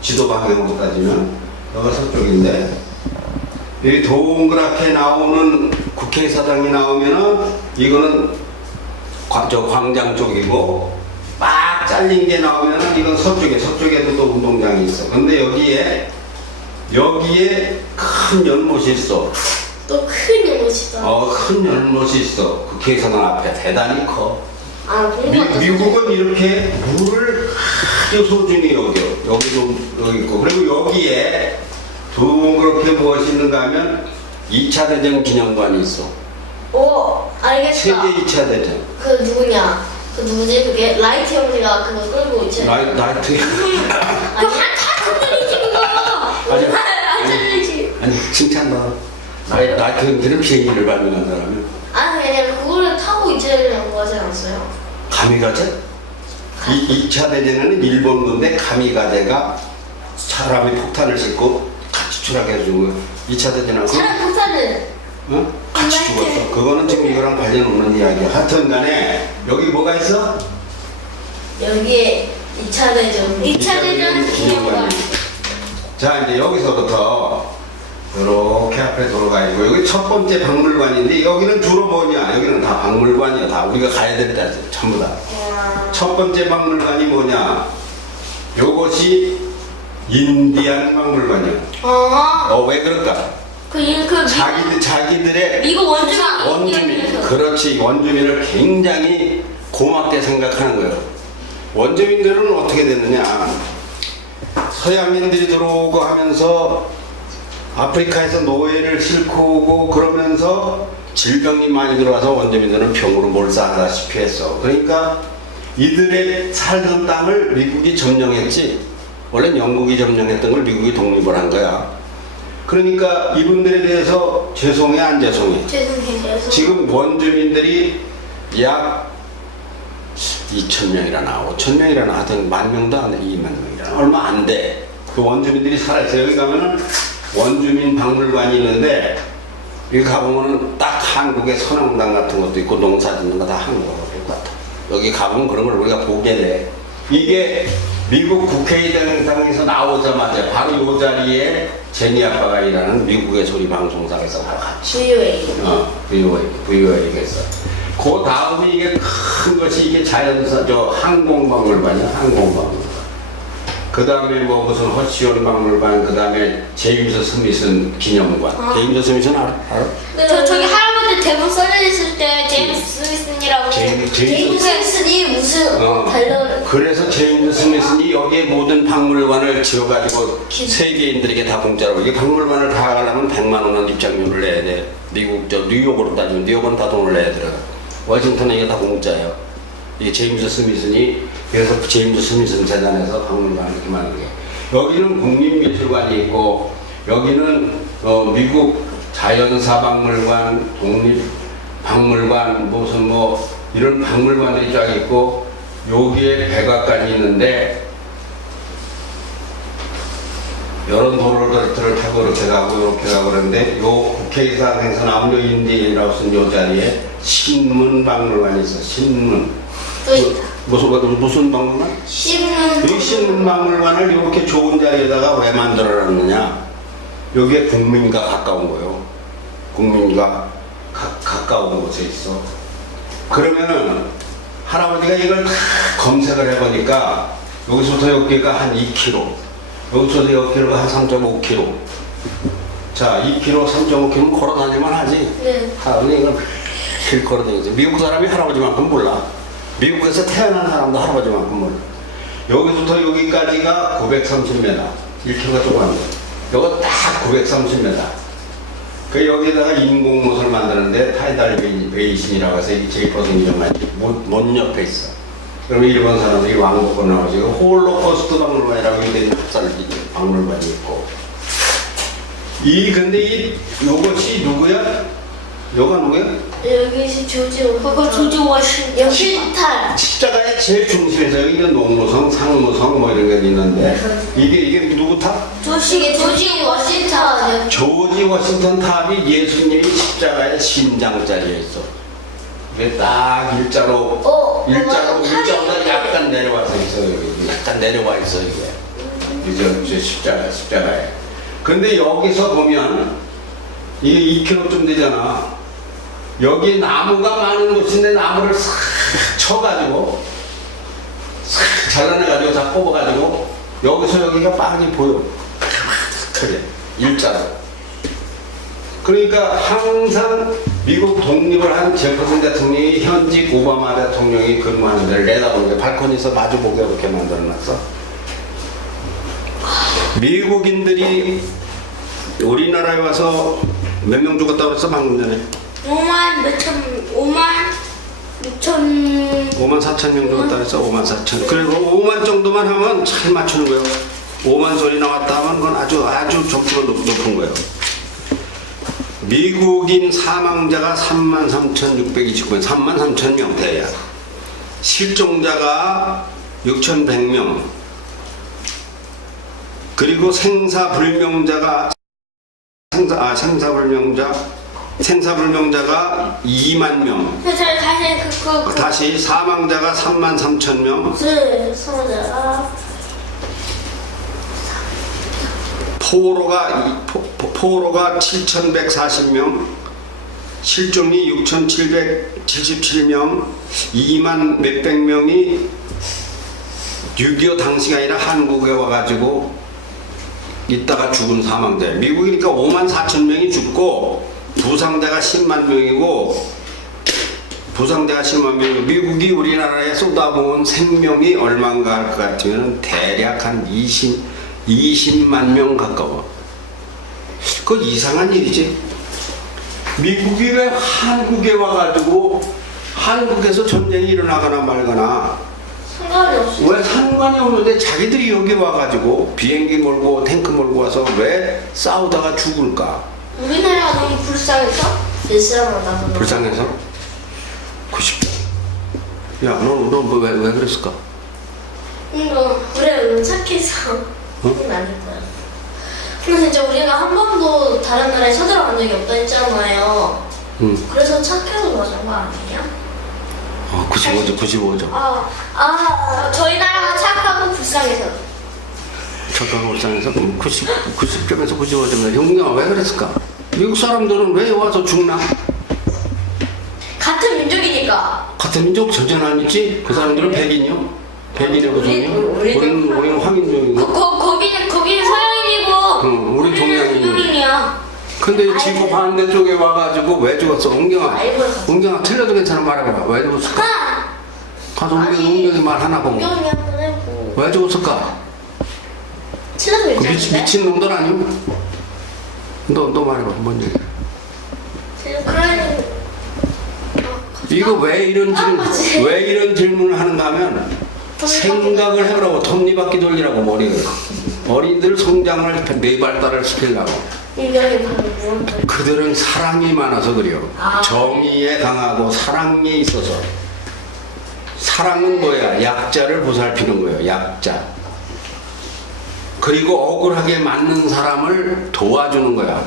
지도 방향으로 따지면 여기가 서쪽인데 여기 동그랗게 나오는 국회의사당이 나오면은 이거는 저 광장 쪽이고 막 잘린 게 나오면은 이건 서쪽에도 또 운동장이 있어. 근데 여기에 큰 연못이 있어. 또 큰 연못이다. 큰 연못이 있어. 국회의사당 앞에 대단히 커. 본것 미국은 이렇게 물을 아주 소중히 여겨. 여기도 여기 있고. 그리고 여기에 동그랗게 무엇이 있는가 하면 2차 대전 기념관이 있어. 오, 알겠다. 세계 2차 대전. 그 누구냐? 그 누구지? 그게 라이트 형제가 그거 끌고 있지. 나이트. 아니, 한참 아니, 한참 아니 칭찬다. 나이트 형제는 비행기를 발명한 사람이야. 아니, 그거를 타고 이체라고 하지 않았어요? 가미가제? 2차 대전에는 일본군대 가미가제가 사람이 폭탄을 싣고 같이 추락해 죽은 2차 대전하고 차량 폭탄은 같이 죽었어. 그거는 지금 이거랑 관련 없는 이야기야. 하여튼 간에 여기 뭐가 있어? 여기에 2차 대전. 2차 대전 기념관. 자, 이제 여기서부터 이렇게 앞에 돌아가 있고 여기 첫 번째 박물관인데 여기는 주로 뭐냐? 여기는 다 박물관이야. 다 우리가 가야 될 때 전부 다. 첫 번째 박물관이 뭐냐? 요것이 인디안 박물관이야. 왜 그럴까? 자기들의 미국 원주민. 그렇지. 원주민을 굉장히 고맙게 생각하는 거예요. 원주민들은 어떻게 됐느냐? 서양인들이 들어오고 하면서 아프리카에서 노예를 싣고 오고 그러면서 질병이 많이 들어와서 원주민들은 병으로 몰살하다시피 했어. 그러니까 이들의 살던 땅을 미국이 점령했지. 원래 영국이 점령했던 걸 미국이 독립을 한 거야. 그러니까 이분들에 대해서 죄송해 안 죄송해? 죄송해요. 지금 원주민들이 약 2,000명이라나 5,000명이라나 하여튼 10,000명도 안 돼. 20,000명이라나 얼마 안 돼. 그 원주민들이 살아있어요. 여기 가면은 원주민 박물관이 있는데 여기 가보면은 딱 한국의 선앙당 같은 것도 있고 농사 짓는 거 다 한국하고 똑같아. 여기 가보면 그런 걸 우리가 보게 돼. 이게 미국 국회의장에서 나오자마자 바로 이 자리에 제니 아빠가 일하는 미국의 소리 방송사에서 같이 VOA에서 그 다음에 이게 큰 것이 이게 자연사 항공박물관이야. 항공박물관. 그 다음에 뭐 무슨 허치온 박물관, 그 다음에 제임스 스미슨 기념관. 제임스 스미슨 알아? 저기 할아버지 대본 써져 있을 때 제임스 스미슨이라고. 제임스 스미슨이 무슨 달러. 그래서 제임스 스미슨이 여기에 모든 박물관을 지어가지고 세계인들에게 다 공짜로. 이게 박물관을 다 가려면 100만 원 입장료를 내야 돼. 미국 뉴욕으로 따지면 뉴욕은 다 돈을 내야 들어가. 워싱턴에 이게 다 공짜예요. 이게 제임스 스미슨이 그래서 제임스 스미슨 재단에서 박물관을 이렇게 만든 게. 여기는 국립미술관이 있고 여기는 미국 자연사박물관, 독립박물관, 무슨 뭐 이런 박물관들이 쫙 있고 여기에 백악관이 있는데 여러 도로들을 타고 이렇게 가고 이렇게 가고 그러는데 요 국회의사 행사 나온 요 인디라고 쓴 요 자리에 신문박물관이 있어. 신문. 또 있다. 무슨 박물관? 신문. 이 신문박물관을 이렇게 좋은 자리에다가 왜 만들어놨느냐? 여기에 국민과 가까운 거예요. 국민과 가까운 곳에 있어. 그러면은 할아버지가 이걸 다 검색을 해보니까 여기서부터 여기가 한 2km, 여기서부터 여기가 한 3.5km. 자, 2km, 3.5km 걸어 다니면 하지. 네. 할아버지 이걸 길 걸어 다니지. 미국 사람이 할아버지만큼 몰라. 미국에서 태어난 사람도 할아버지만큼 몰라. 여기서부터 여기까지가 930m, 1km가 조금 안 돼. 이거 딱 930m. 그 여기다가 인공못을 만드는데 타이달 베이신이라고 해서 제이퍼슨이 좀 많이 못 옆에 있어. 그러면 일본 사람들이 왕복을 나오시고 홀로코스트 박물관이라고 이게 학살기 박물관이 있고. 근데 요것이 누구야? 요가 누구야? 여기 조지 그거 조지 워싱턴. 실탈. 십자가의 제일 중심에서 여기는 농무성, 상무성 뭐 이런 게 있는데 이게 누구 탑? 조지 워싱턴. 조지 워싱턴 탑이 예수님이 십자가의 심장자리에 있어. 이게 딱 일자로 일자보다 약간 내려와서 있어. 여기 약간 내려와 있어 이게. 이제 십자가에. 근데 여기서 보면 이게 2km쯤 되잖아. 여기 나무가 많은 곳인데 나무를 싹 쳐가지고 싹 잘라내가지고 다 뽑아가지고 여기서 여기가 빤히 보여. 그래 일자로. 그러니까 항상 미국 독립을 한 제퍼슨 대통령이 현직 오바마 대통령이 근무하는 데를 내다보는 게 발코니에서 마주보게 이렇게 만들어놨어. 미국인들이 우리나라에 와서 몇 명 죽었다고 그랬어 방금 전에? 5만 4천 명 죽었다 그랬어. 5만 4천. 그리고 5만 정도만 하면 잘 맞추는 거예요. 5만 소리 나왔다 하면 그건 아주 점수가 높은 거예요. 미국인 사망자가 33,629명, 33,000명 대야. 실종자가 6,100명. 그리고 생사불명자가 2만 명. 다시 사망자가 33,000명. 네, 사망자가 포로가 7,140명, 실종이 6,777명, 2만 몇백 명이 6.25 당시가 아니라 한국에 와가지고 있다가 죽은 사망자. 미국이니까 5만 4천 명이 죽고 부상자가 10만 명이고 미국이 우리나라에 쏟아부은 생명이 얼마인가 할 것 같으면 대략 한 20만 명 가까워. 그건 이상한 일이지. 미국이 왜 한국에 와가지고 한국에서 전쟁이 일어나거나 말거나 상관이 없어. 왜 상관이 없는데 자기들이 여기 와가지고 비행기 몰고 탱크 몰고 와서 왜 싸우다가 죽을까? 우리나라가 너무 불쌍해서? 불쌍하다. 불쌍해서? 90. 야, 너 왜 그랬을까? 그래, 착해서. 그건 아닐 거야. 근데 진짜 우리가 한 번도 다른 나라에 쳐들어간 적이 없다 했잖아요. 그래서 착해서 그러는 거 아니냐? 95점. 저희 나라가 착하고 불쌍해서. 착하고 불쌍해서 90점에서 95점이야. 형님아 왜 그랬을까? 미국 사람들은 왜 와서 죽나? 같은 민족이니까. 같은 민족 전쟁 아니지? 그 사람들은 백인이요? 백인의 고성이요? 우리는 황인족이고. 거기는 서양인이고. 우리 동양인이고. 동양인이야. 근데 지구 반대쪽에 와가지고 왜 죽었어? 웅경아 틀려도 괜찮아 말해봐. 왜 죽었을까? 가서 웅경이 말하나 보고. 웅경이 한번 해고. 왜 죽었을까? 틀려도 그 괜찮은데? 미친 놈들 아니오? 너 말해봐. 뭔 얘기야? 그래. 이거 왜 이런 질문을 하는가 하면 생각을 해보라고 톱니바퀴 돌리라고 머리를. 어린이들 성장을 뇌발달을 시키려고. 인간이 바로 무언가. 그들은 사랑이 많아서 그래요. 아. 정의에 강하고 사랑에 있어서. 사랑은 뭐야? 약자를 보살피는 거예요. 약자. 그리고 억울하게 맞는 사람을 도와주는 거야.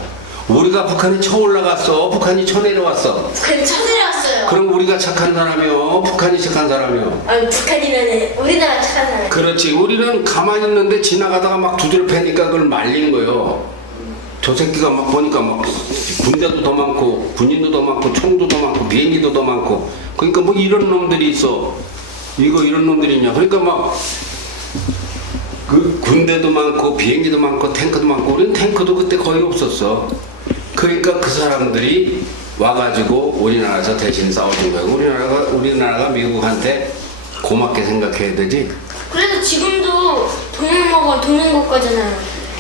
우리가 북한에 쳐 올라갔어. 북한이 쳐 내려왔어. 북한이 쳐내려왔어요. 그럼 우리가 착한 사람이요? 북한이 착한 사람이요? 아니 북한이면은 우리나라 착한 사람. 그렇지. 우리는 가만히 있는데 지나가다가 막 두드려 패니까 그걸 말린 거예요. 저 새끼가 막 보니까 막 군대도 더 많고 군인도 더 많고 총도 더 많고 비행기도 더 많고 그러니까 뭐 이런 놈들이 있어. 이거 이런 놈들이 있냐. 그러니까 막 그 군대도 많고 비행기도 많고 탱크도 많고 우리는 탱크도 그때 거의 없었어. 그러니까 그 사람들이 와가지고 우리나라에서 대신 싸워준 거예요. 우리나라가 미국한테 고맙게 생각해야 되지. 그래서 지금도 동맹국가 동맹국가잖아요.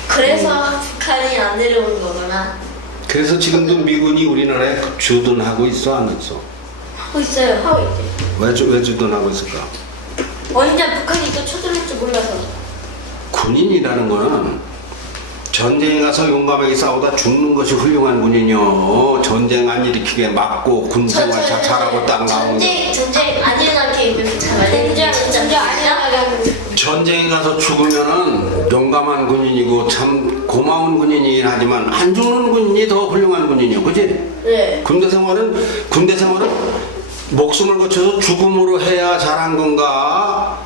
그래서 북한이 안 내려오는 거구나. 그래서 지금도 미군이 우리나라에 주둔하고 있어 안 있어? 하고 있어요. 하고 있대. 왜 주둔하고 있을까? 언제 북한이 또 쳐들어올지 몰라서. 군인이라는 거는 전쟁에 가서 용감하게 싸우다 죽는 것이 훌륭한 군인이요. 전쟁 안 일으키게 막고 군생활 잘하고 딱 나오는 거. 전쟁 안 일어나게 이렇게 잘 전쟁 진짜 안 일어나게 하고 있고. 전쟁에 가서 죽으면은 용감한 군인이고 참 고마운 군인이긴 하지만 안 죽는 군인이 더 훌륭한 군인이요. 그지? 네. 군대 생활은 목숨을 거쳐서 죽음으로 해야 잘한 건가?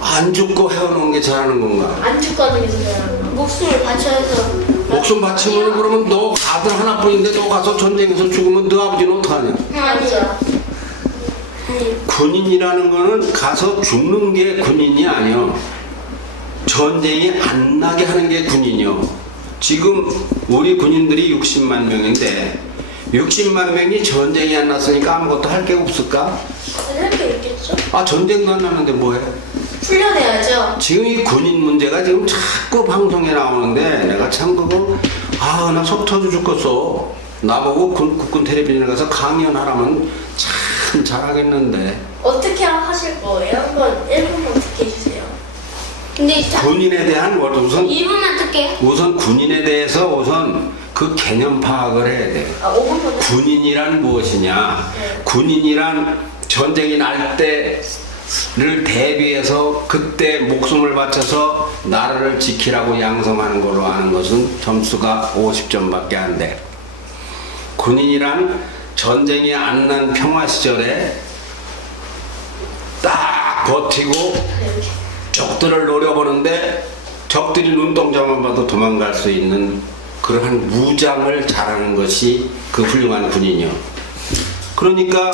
안 죽고 해오는 게 잘하는 건가? 안 죽고 하는 게 좋아요. 목숨을 바쳐서. 목숨 바치면 그러면 너 아들 하나뿐인데 너 가서 전쟁에서 죽으면 너 아버지는 어떡하냐? 아니죠. 군인이라는 거는 가서 죽는 게 군인이 아니요. 전쟁이 안 나게 하는 게 군인이요. 지금 우리 군인들이 60만 명인데 60만 명이 전쟁이 안 났으니까 아무것도 할 게 없을까? 할 게 있겠죠? 아 전쟁도 안 났는데 뭐해? 훈련해야죠. 지금 이 군인 문제가 지금 자꾸 방송에 나오는데 내가 참 그거 나 속 터져 죽겠어. 나보고 국군 텔레비전에 가서 강연하라면 참 잘하겠는데. 어떻게 하실 거예요? 한번 1분만 듣게 해주세요. 근데 군인에 대한 우선 1분만 듣게. 군인에 대해서 우선 그 개념 파악을 해야 돼. 5분만 군인이란 무엇이냐? 네. 군인이란 전쟁이 날 때를 대비해서 그때 목숨을 바쳐서 나라를 지키라고 양성하는 걸로 아는 것은 점수가 50점밖에 안 돼. 군인이란 전쟁이 안 난 평화 시절에 딱 버티고 이렇게. 적들을 노려보는데 적들이 눈동자만 봐도 도망갈 수 있는 그러한 무장을 잘하는 것이 그 훌륭한 군인이요. 그러니까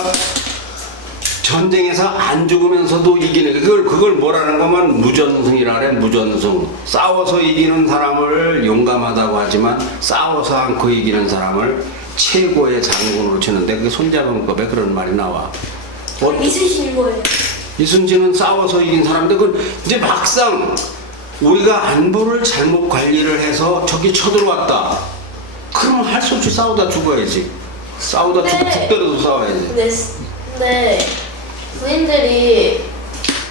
전쟁에서 안 죽으면서도 이기는 그걸 뭐라는 거면 무전승이라 그래. 무전승. 싸워서 이기는 사람을 용감하다고 하지만 싸워서 않고 이기는 사람을 최고의 장군으로 치는데 그게 손자병법에 그런 말이 나와. 있으신 거예요. 이순신은 싸워서 이긴 사람인데 그 이제 막상 우리가 안보를 잘못 관리를 해서 적이 쳐들어왔다. 그러면 할 수 없이 싸우다 죽어야지. 싸우다 죽고 죽더라도 싸워야지. 근데 군인들이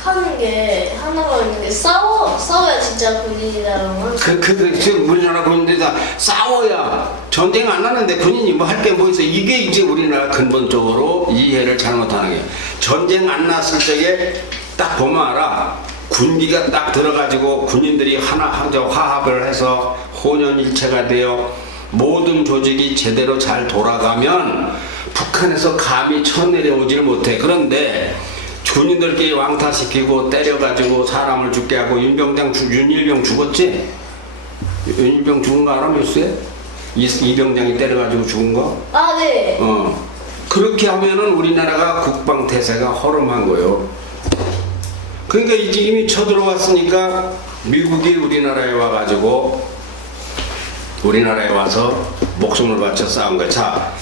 하는 게 하나가 있는 게 싸워야 진짜 군인이라는 건. 지금 우리나라 군인들이 다 싸워야 전쟁 안 나는데 군인이 뭐 할 게 뭐 있어. 이게 이제 우리나라 근본적으로 이해를 잘못하는 거예요. 전쟁 안 났을 적에 딱 보면 알아. 군기가 딱 들어가지고 군인들이 화합을 해서 혼연일체가 되어 모든 조직이 제대로 잘 돌아가면 북한에서 감히 쳐내려오지를 못해. 그런데 군인들끼리 왕따시키고 때려가지고 사람을 죽게 하고 윤일병 죽었지? 윤일병 죽은 거 알아? 뉴스에? 이병장이 때려가지고 죽은 거? 아 네. 그렇게 하면은 우리나라가 국방태세가 허름한 거예요. 그러니까 이제 이미 쳐들어왔으니까 미국이 우리나라에 와서 목숨을 바쳐 싸운 거야. 자,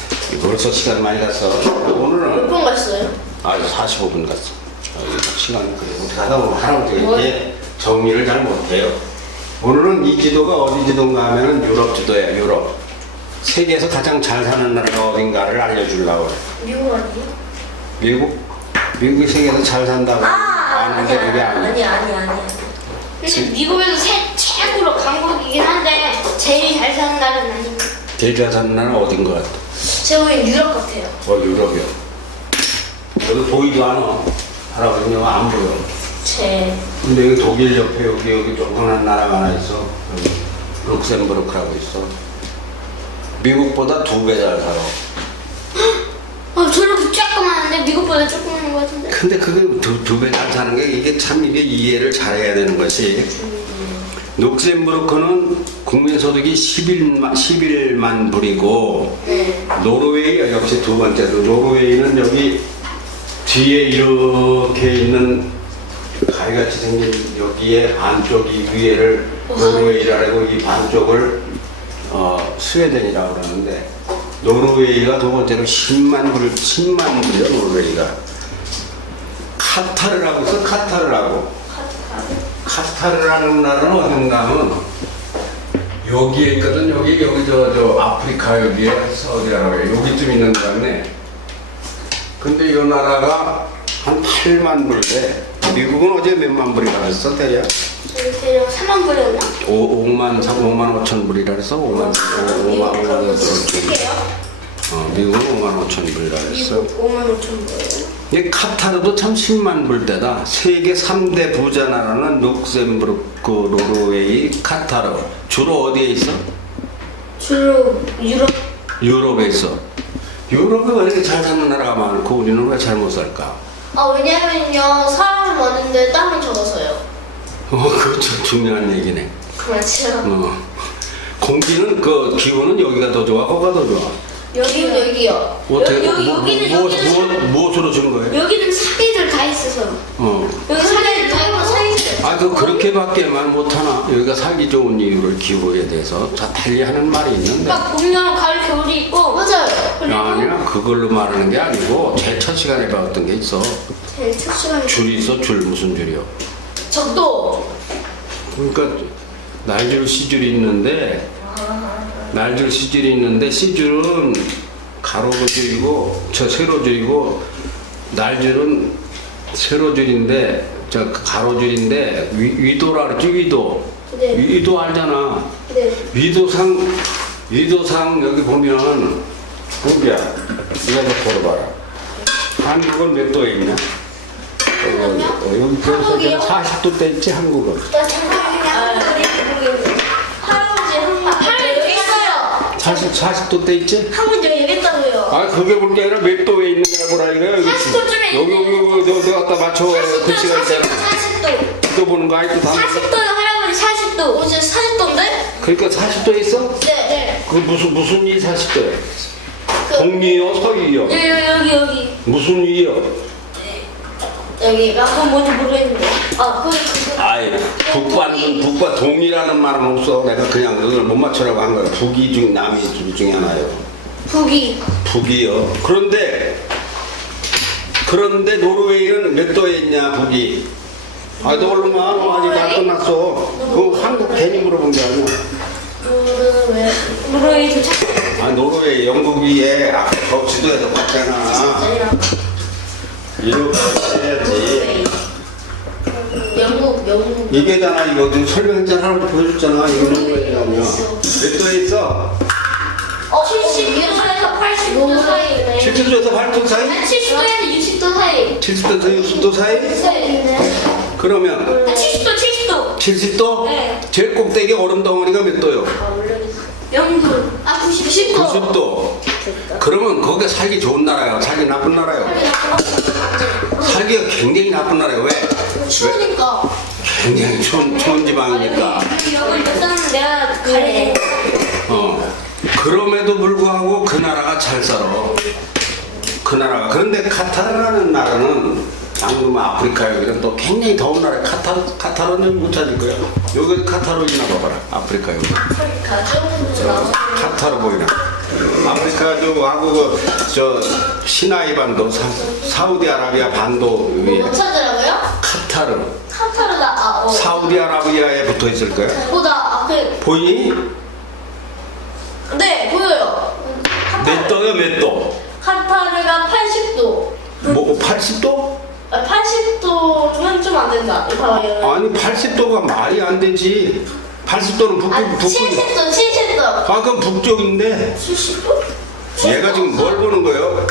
벌써 시간 많이 갔어. 오늘은 몇 분 갔어요? 45분 갔어. 시간이 그래. 어떻게 하다 보면 할아버지가 정리를 잘 못해요. 오늘은 이 지도가 어디 지도인가 하면은 유럽 지도야. 유럽. 세계에서 가장 잘 사는 나라가 어딘가를 알려주려고 그래. 미국 아니에요? 미국? 미국이 세계에서 잘 산다고 아는데 그게 아니야. 아니. 근데 미국에서 최고 강국이긴 한데 제일 잘 사는 나라는 아니고. 제일 잘 사는 나라는 어딘 것 같아? 제가 보기엔 유럽 같아요. 유럽이요. 여기 보이도 않아. 할아버지는 안 보여. 근데 여기 독일 옆에 여기 조그만한 나라가 하나 있어. 여기 룩셈부르크라고 있어. 미국보다 2배 잘 살아. 저렇게 조그만한데 미국보다 조그만한 것 같은데. 근데 그게 두 배 잘 사는 게 이게 참 이게 이해를 잘해야 되는 것이 룩셈부르크는 국민소득이 11만 불이고 네. 노르웨이 역시 두 번째로 노르웨이는 여기 뒤에 이렇게 있는 가위같이 생긴 여기에 반쪽이 위에를 노르웨이라고 이 반쪽을 스웨덴이라고 그러는데 노르웨이가 두 번째로 10만 불이요 노르웨이가. 카타르라고 있어 카타르라고. 카타르라는 나라는 어딘가 하면 여기에 있거든. 여기 저 아프리카 여기에 어디라고 해요. 여기쯤 있는 데인데 근데 이 나라가 한 8만 불 돼. 미국은 어제 몇만 불이라 그랬어 대략? 대략 3만 불이었나? 5만 5천 불이라 그랬어? 5만 5천 미국은 5만 5천 불이라 그랬어. 미국 5만 5천 불. 이 카타르도 참 10만 불대다. 세계 3대 부자 나라는 룩셈부르크, 노르웨이, 카타르. 주로 어디에 있어? 주로 유럽. 유럽에 있어. 유럽에 왜 이렇게 잘 사는 나라가 많고 우리는 왜 잘 못 살까? 왜냐면요 사람은 많은데 땅은 적어서요. 그거 참 중요한 얘기네. 그렇죠. 공기는 그 기후는 여기가 더 좋아, 거기가 더 좋아. 여기요. 어떻게 여기는 무엇으로 준 거예요? 여기는 사계절 다 있어서. 여기 사계절 다 있고 그 그렇게밖에만 못하나? 여기가 살기 좋은 이유를 기후에 대해서 다 달리하는 말이 있는데. 막 봄, 여름, 가을, 겨울이 있고. 맞아요. 아니야, 그걸로 말하는 게 아니고 제일 첫 시간에 배웠던 게 있어. 제일 첫 시간에 줄이 있어, 줄 무슨 줄이요? 적도. 그러니까 날줄 시줄이 있는데 날줄 시줄이 있는데 시줄은 가로줄이고 저 세로줄이고 날줄은 세로줄인데 저 가로줄인데 위도라 그러지 위도. 네. 위도 알잖아. 네. 위도상 여기 보면 공기야 이거 좀 걸어봐라. 한국은 몇 도에 있냐? 여기 한국이요? 40도대 있지 한국은. 나 잠깐만요. 할아버지 돼 있어요. 40도대 있지? 한번 여기 있다고요. 그게 볼 게 아니라 몇 도에 있느냐 보라 이거야. 40도쯤에 여기 내가 갖다 맞춰 글씨가 있잖아. 40도. 또 보는 거 아직도 다. 40도요, 할아버지 40도. 이제 40도인데? 그러니까 40도에 있어? 네. 그 무슨 이 40도야? 동리요, 서위요? 여기. 무슨 위요? 여기가. 그건 뭔지 모르겠는데. 아이, 북과 동이라는 말은 없어. 내가 그냥 그걸 못 맞추라고 한 거야. 북이 중 남이 중에 하나요. 북이요. 그런데 노르웨이는 몇 도에 있냐 북이? 너 얼른 와. 아직 안 끝났어. 그 한국 괜히 물어본 게 아니야. 노르웨이 도착. 노르웨이 영국이에 저 지도에서 봤잖아. 이렇게 해야지. 영국. 이게잖아. 이거 지금 설명했잖아. 할아버지 보여줬잖아. 이거 노르웨이라며. 몇 도에 있어? 70도에서 80도 사이. 70도에서 80도 사이? 70도에서 60도 사이. 70도에서 60도 사이? 그러면 70도. 70도? 네. 제일 꼭대기 얼음 덩어리가 몇 도요? 영도. 90도. 90도. 그러면 거기가 살기 좋은 나라예요? 살기 나쁜 나라예요? 살기가 굉장히 나쁜 나라예요. 왜? 추우니까. 굉장히 추운 지방이니까. 여기 몇 사람은 내가 가리네. 그럼에도 불구하고 그 나라가 잘 살아. 그 나라가. 그런데 카타르라는 나라는 방금 아프리카 여기는 또 굉장히 더운 나라야. 카타르는 못 찾을 거야. 여기 카타르 있나 봐봐라. 아프리카 여기. 카타르 보이나? 아프리카 저하고 저 시나이 반도 사우디아라비아 반도 위에 뭐 찾으라고요? 카타르. 카타르다. 사우디아라비아에 붙어 있을 거야. 보다 앞에. 보이니? 네, 보여요. 몇 도야 몇 도? 카타르가 80도. 뭐 80도? 80도면 좀 안 된다. 봐봐요. 아니 80도가 말이 안 되지. 80도는 북쪽. 70도, 70도. 아, 그럼 북쪽인데 70도? 얘가 지금 뭘 보는 거예요?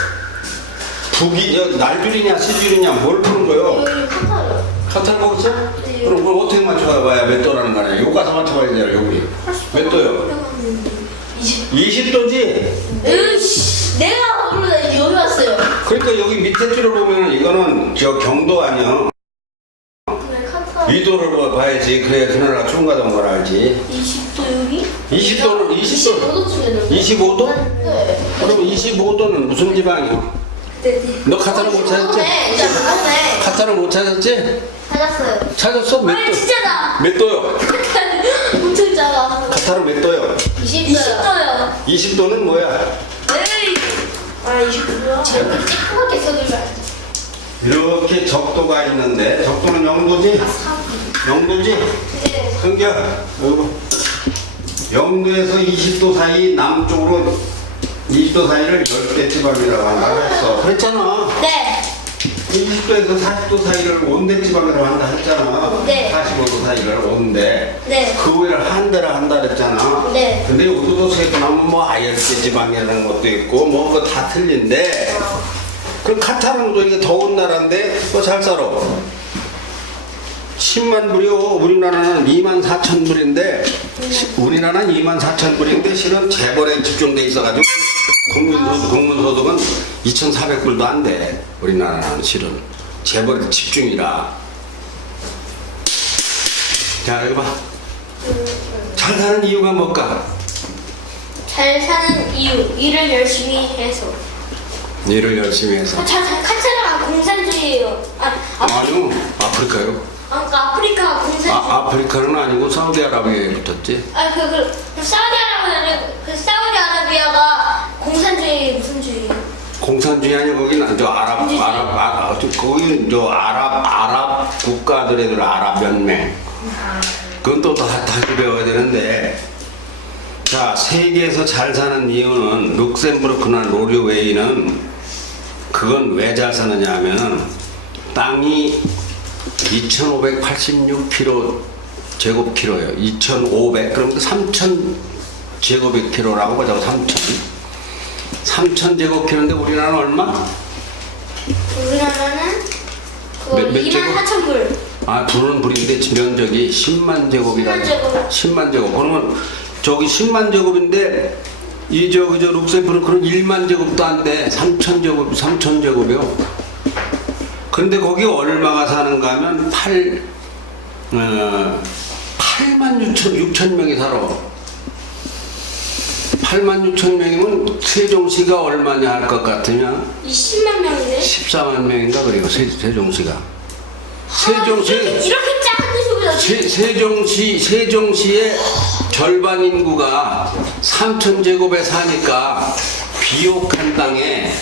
북이 날줄이냐 시줄이냐 뭘 보는 거예요? 여기 카타르. 카타르 보고 있어? 네. 그럼 그걸 어떻게 맞춰봐야 몇 도라는 거 아니야? 여기 가서 맞춰봐야 되잖아, 여기. 몇 도요? 20도지? 으이씨, 내가 모르다 여기 왔어요. 그러니까 여기 밑에 줄을 보면은 이거는 저 경도 아니야. 네, 카타르. 위도를 봐야지. 그래야 그 나라가 추운 가던 걸 알지. 20도 여기? 20도는 20도. 25도 쪽에는. 25도? 네. 그럼 25도는 무슨 지방이야? 네. 너 카타르 못 찾았지? 네, 이제 그거네. 카타르 못 찾았지? 찾았어요. 찾았어? 몇 아 도? 진짜다. 몇 도요? 엄청 작아. 카타르 몇 도요? 20도요. 20도는 뭐야? 에이. 아, 20도요? 제가 찌끄맣게 써들어야지. 이렇게 적도가 있는데 적도는 0도지? 0도지? 네. 흥겨 여기 0도에서 20도 사이 남쪽으로 20도 사이를 열대 지방이라고 한다 했어. 그랬잖아. 네. 20도에서 40도 사이를 온대 지방이라고 한다 했잖아. 네. 45도 사이를 온대. 네. 그 외를 한대라 한다 그랬잖아. 네. 근데 여기도 세분하면 뭐 아열대 지방이라는 것도 있고 뭐 그거 다 틀린데. 그럼 카타르는 또 이게 더운 나라인데 또 잘 살아. 10만 불이요. 우리나라는 2만 4천 불인데 우리나라는 2만 4천 불인데 실은 재벌에 집중돼 있어가지고 국민소득은 2,400불도 안 돼. 우리나라는 실은 재벌에 집중이라. 자 여기 봐. 잘 사는 이유가 뭘까? 잘 사는 이유. 일을 열심히 해서. 일을 열심히 해서. 카타르가 공산주의예요. 아니요. 아프리카요. 그러니까 아프리카 공산주의. 아프리카는 아니고 사우디아라비아에 붙었지. 사우디아라비아가 공산주의 무슨 주의예요? 공산주의 아니야 거기는 저 거기 저 아랍 국가들의 아랍 연맹. 그건 또 다시 배워야 되는데. 자, 세계에서 잘 사는 이유는 룩셈부르크나 노르웨이는 그건 왜 잘 사느냐 하면 땅이 2,586 제곱킬로예요. 2,500 그럼 3,000 제곱킬로라고 보자고. 3,000 제곱킬로인데 우리나라는 얼마? 우리나라는 그거 몇 2만 제곱? 4천 불. 아, 불은 불인데 면적이 10만 제곱이라고. 10만 제곱. 10만 제곱. 그러면 저기 10만 제곱인데 이 저 룩셈부르크는 1만 제곱도 안 돼. 3,000 제곱, 3,000 제곱이요. 그런데 거기 얼마가 사는가 하면 8만 6천 명이 살아. 8만 6천 명이면 세종시가 얼마냐 할 것 같으면 20만 명이네. 14만 명인가 그래요. 세종시가. 세종시 이렇게 작은 데서 세종시의 절반 인구가 3천 제곱에 사니까 비옥한 땅에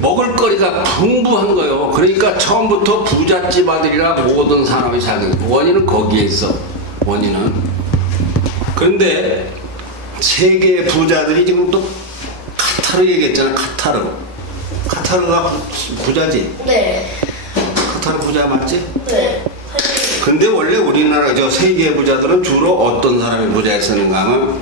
먹을거리가 풍부한 거예요. 그러니까 처음부터 부잣집 아들이라 모든 사람이 살던 원인은 거기에 있어. 원인은. 그런데 세계 부자들이 지금 또 카타르 얘기했잖아. 카타르가 부자지. 네. 카타르 부자 맞지? 네. 근데 원래 우리나라 저 세계 부자들은 주로 어떤 사람이 부자였었는가 하면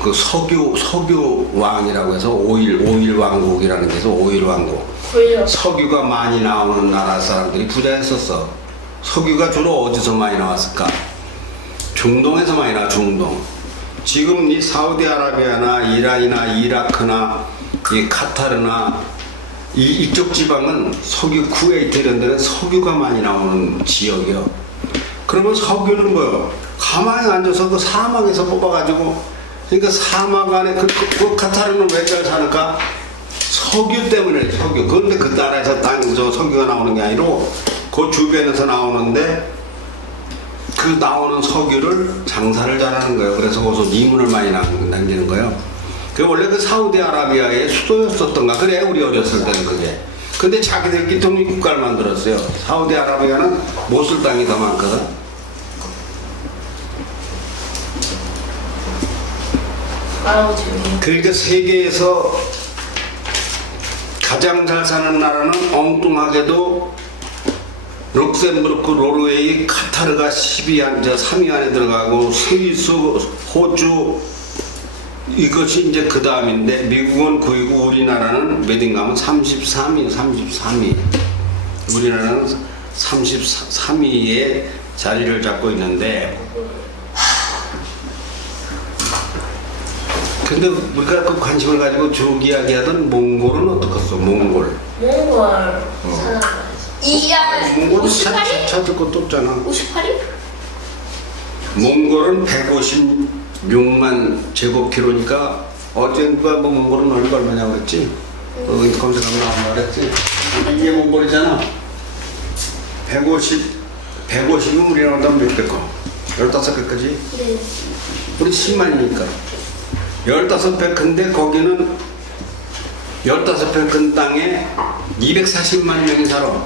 그 석유 왕이라고 해서 오일 왕국이라는 데서 오일 왕국. 보이죠? 석유가 많이 나오는 나라 사람들이 부자였었어. 석유가 주로 어디서 많이 나왔을까? 중동에서 많이 나와. 중동. 지금 이 사우디아라비아나 이란이나 이라크나 이 카타르나 이쪽 지방은 석유 쿠웨이트 이런 데는 석유가 많이 나오는 지역이요. 그러면 석유는 뭐요? 가만히 앉아서 그 사막에서 뽑아가지고, 그러니까 사막 안에 그 카타르는 왜 잘 사는가? 석유 때문에. 석유. 그런데 그 나라에서 저 석유가 나오는 게 아니고 그 주변에서 나오는데 그 나오는 석유를 장사를 잘하는 거예요. 그래서 거기서 이문을 많이 남기는 거예요. 그 원래 그 사우디아라비아의 수도였었던가 그래. 우리 어렸을 때는 그게. 근데 자기들끼리 독립국가를 만들었어요. 사우디아라비아는 못 쓸 땅이 더 많거든. 그러니까 세계에서 가장 잘 사는 나라는 엉뚱하게도 룩셈부르크, 노르웨이, 카타르가 3위 안에 들어가고 스위스, 호주 이것이 이제 그 다음인데 미국은 9위고 우리나라는 몇인가면 33위. 우리나라는 33위에 자리를 잡고 있는데 근데 우리가 그 관심을 가지고 쭉 이야기하던 몽골은 어떻겠어? 몽골 찾아봐야지. 이가 몽골은 58위? 찾을 것도 없잖아. 58위? 몽골은 156만 제곱킬로니까 어제 누가 뭐 몽골은 얼마냐고 그랬지? 검색하면 나온다 그랬지? 이게 몽골이잖아. 150이면 우리나라보다 몇 배 커? 15배까지? 네. 우리 10만이니까 15배 큰데 거기는 15배 큰 땅에 240만 명이 살아.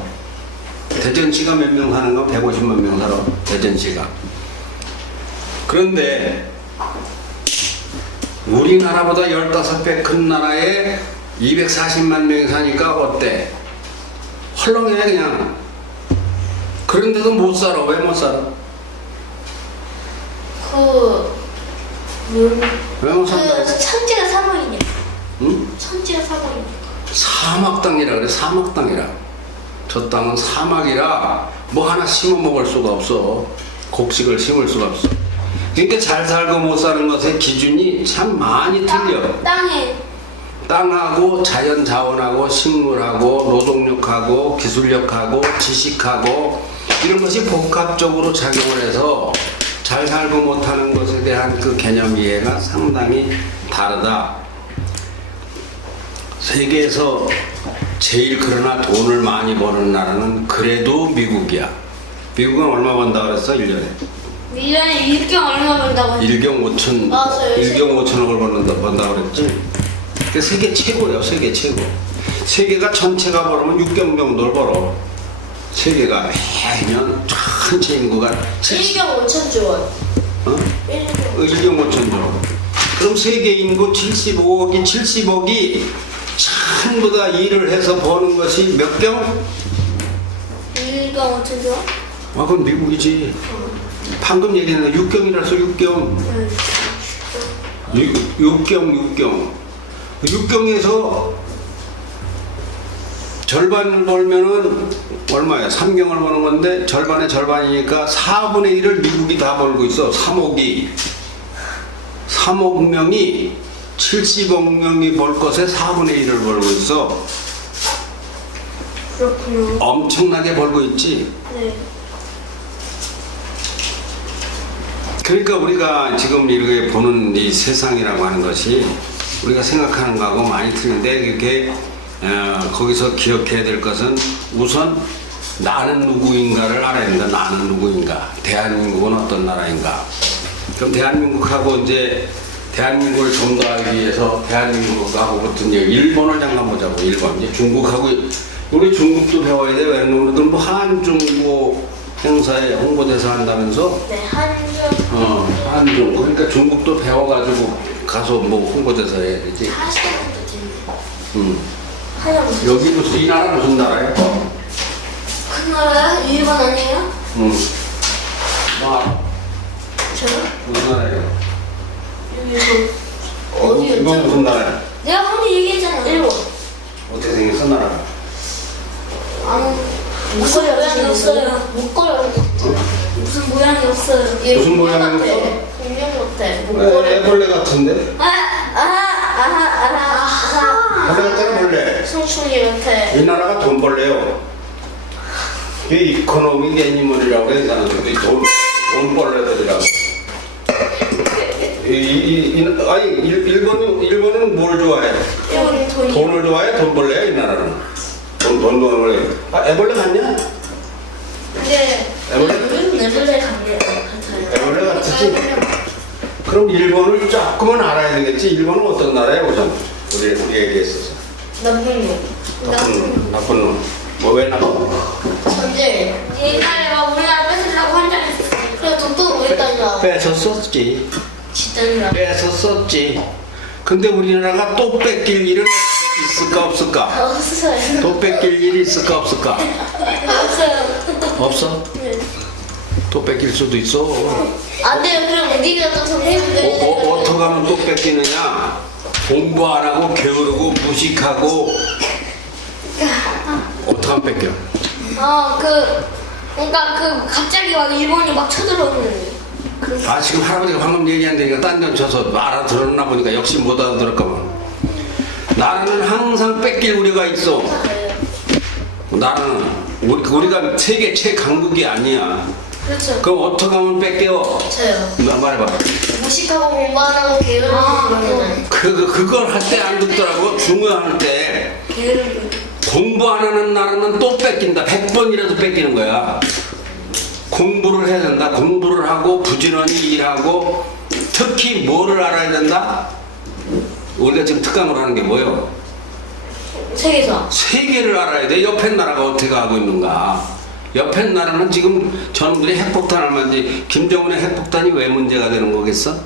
대전시가 몇 명 사는가? 150만 명 살아. 대전시가. 그런데 우리나라보다 15배 큰 나라에 240만 명이 사니까 어때? 헐렁해 그냥. 그런데도 못 살아. 왜 못 살아? 왜 못 산다? 천지가 사막이네. 응? 천지가 사막이네. 사막 땅이라 그래. 사막 땅이라. 저 땅은 사막이라 뭐 하나 심어 먹을 수가 없어. 곡식을 심을 수가 없어. 그러니까 잘 살고 못 사는 것의 기준이 참 많이 틀려. 땅에 땅하고 자연 자원하고 식물하고 노동력하고 기술력하고 지식하고 이런 것이 복합적으로 작용을 해서 잘 살고 못하는 것에 대한 그 개념 이해가 상당히 다르다. 세계에서 제일 그러나 돈을 많이 버는 나라는 그래도 미국이야. 미국은 얼마 번다 그랬어? 1년에? 1년에 일경 얼마 번다고 1경 5천, 맞아요. 1경 5천억을 번다 그랬지? 그 세계 최고예요, 세계 최고. 세계가 전체가 벌으면 6경 정도를 벌어. 세계가 매년 전체 인구가 1경 5천조 원. 어? 1경 5천조. 그럼 세계 인구 70억이 전부 다 일을 해서 버는 것이 몇 경? 1경 5천조? 아, 그건 미국이지. 방금 얘기했는데 6경이라서 6경. 6경. 6경에서 절반을 벌면은 얼마야? 3경을 버는 건데 절반의 절반이니까 4분의 1을 미국이 다 벌고 있어. 3억 명이 70억 명이 벌 것에 4분의 1을 벌고 있어. 그렇군요. 엄청나게 벌고 있지. 네. 그러니까 우리가 지금 이렇게 보는 이 세상이라고 하는 것이 우리가 생각하는 거하고 많이 틀린데 이렇게 거기서 기억해야 될 것은 우선 나는 누구인가를 알아야 된다. 나는 누구인가? 대한민국은 어떤 나라인가? 그럼 대한민국하고 이제 대한민국을 좀 더 알기 위해서 대한민국하고 붙은 일본을 잠깐 보자고. 일본. 이제 중국하고 우리 중국도 배워야 돼. 왜냐면 우리들 뭐 한중고 행사에 홍보대사 한다면서? 네, 한중. 한중. 그러니까 중국도 배워가지고 가서 뭐 홍보대사 해야 되지. 하시는도 재밌네. 하냐 무슨? 여기 무슨 이 나라 무슨 나라야? 큰 나라야? 일본 아니에요? 저는? 무슨 나라야? 여기 어디였죠? 이건 무슨 나라야? 내가 방금 얘기했잖아. 일본. 어떻게 생겼어 나라가? 무슨 모양이 없어요. 목걸이 무슨 모양이 없어요. 무슨 모양이 없어? 공룡 같아. 목걸이. 애벌레 같은데? 벌레 같잖아 벌레. 송충이 같아. 이 나라가 돈벌레요. 이 이코노믹 애니멀이라고 해 사람들이 돈벌레들이라고. 일본은 뭘 좋아해? 일본이 돈이. 돈을 좋아해? 돈벌레야 이 나라는. 돈벌레. 애벌레 같냐? 근데 애벌레? 우리는 애벌레 같아요. 애벌레 같지? 그럼 일본을 조금은 알아야 되겠지? 일본은 어떤 나라야 우선? 우리에게 있어서. 나쁜 놈. 나쁜 놈. 뭐 왜 나쁜? 전쟁. 옛날에 막 우리나라 뺏으려고 한 적이 있었어. 그래 독도 우리 땅이라. 뺏었었지. 지단이라. 뺏었었지. 근데 우리나라가 또 뺏길 일은 있을까 없을까? 없어요. 또 뺏길 일이 있을까 없을까? 없어요. 없어? 네. 또 뺏길 수도 있어. 안 돼요. 그럼 우리가 또 선생님들. 어떻게 하면 또 뺏기느냐? 공부 안 하고 게으르고 무식하고 어떻게 하면 뺏겨? 그러니까 갑자기 막 일본이 막 쳐들어오는. 아 지금 할아버지가 방금 얘기한 데니까 딴 데 쳐서 알아들었나 보니까 역시 못 알아들었구만. 나라는 항상 뺏길 우려가 있어. 나라는 우리가 세계 최강국이 아니야. 그렇죠. 그럼 어떻게 하면 뺏겨? 저요. 나 말해봐. 무식하고 공부 안 하고 게으르고 그러면은. 그걸 할 때 안 듣더라고. 중요할 때 게으르고. 공부 안 하는 나라는 또 뺏긴다. 100번이라도 뺏기는 거야. 공부를 해야 된다. 공부를 하고 부지런히 일하고 특히 뭐를 알아야 된다? 우리가 지금 특강을 하는 게 뭐예요? 세계사. 세계를 알아야 돼. 옆에 나라가 어떻게 하고 있는가. 옆에 나라는 지금 저놈들이 핵폭탄을 만지 김정은의 핵폭탄이 왜 문제가 되는 거겠어?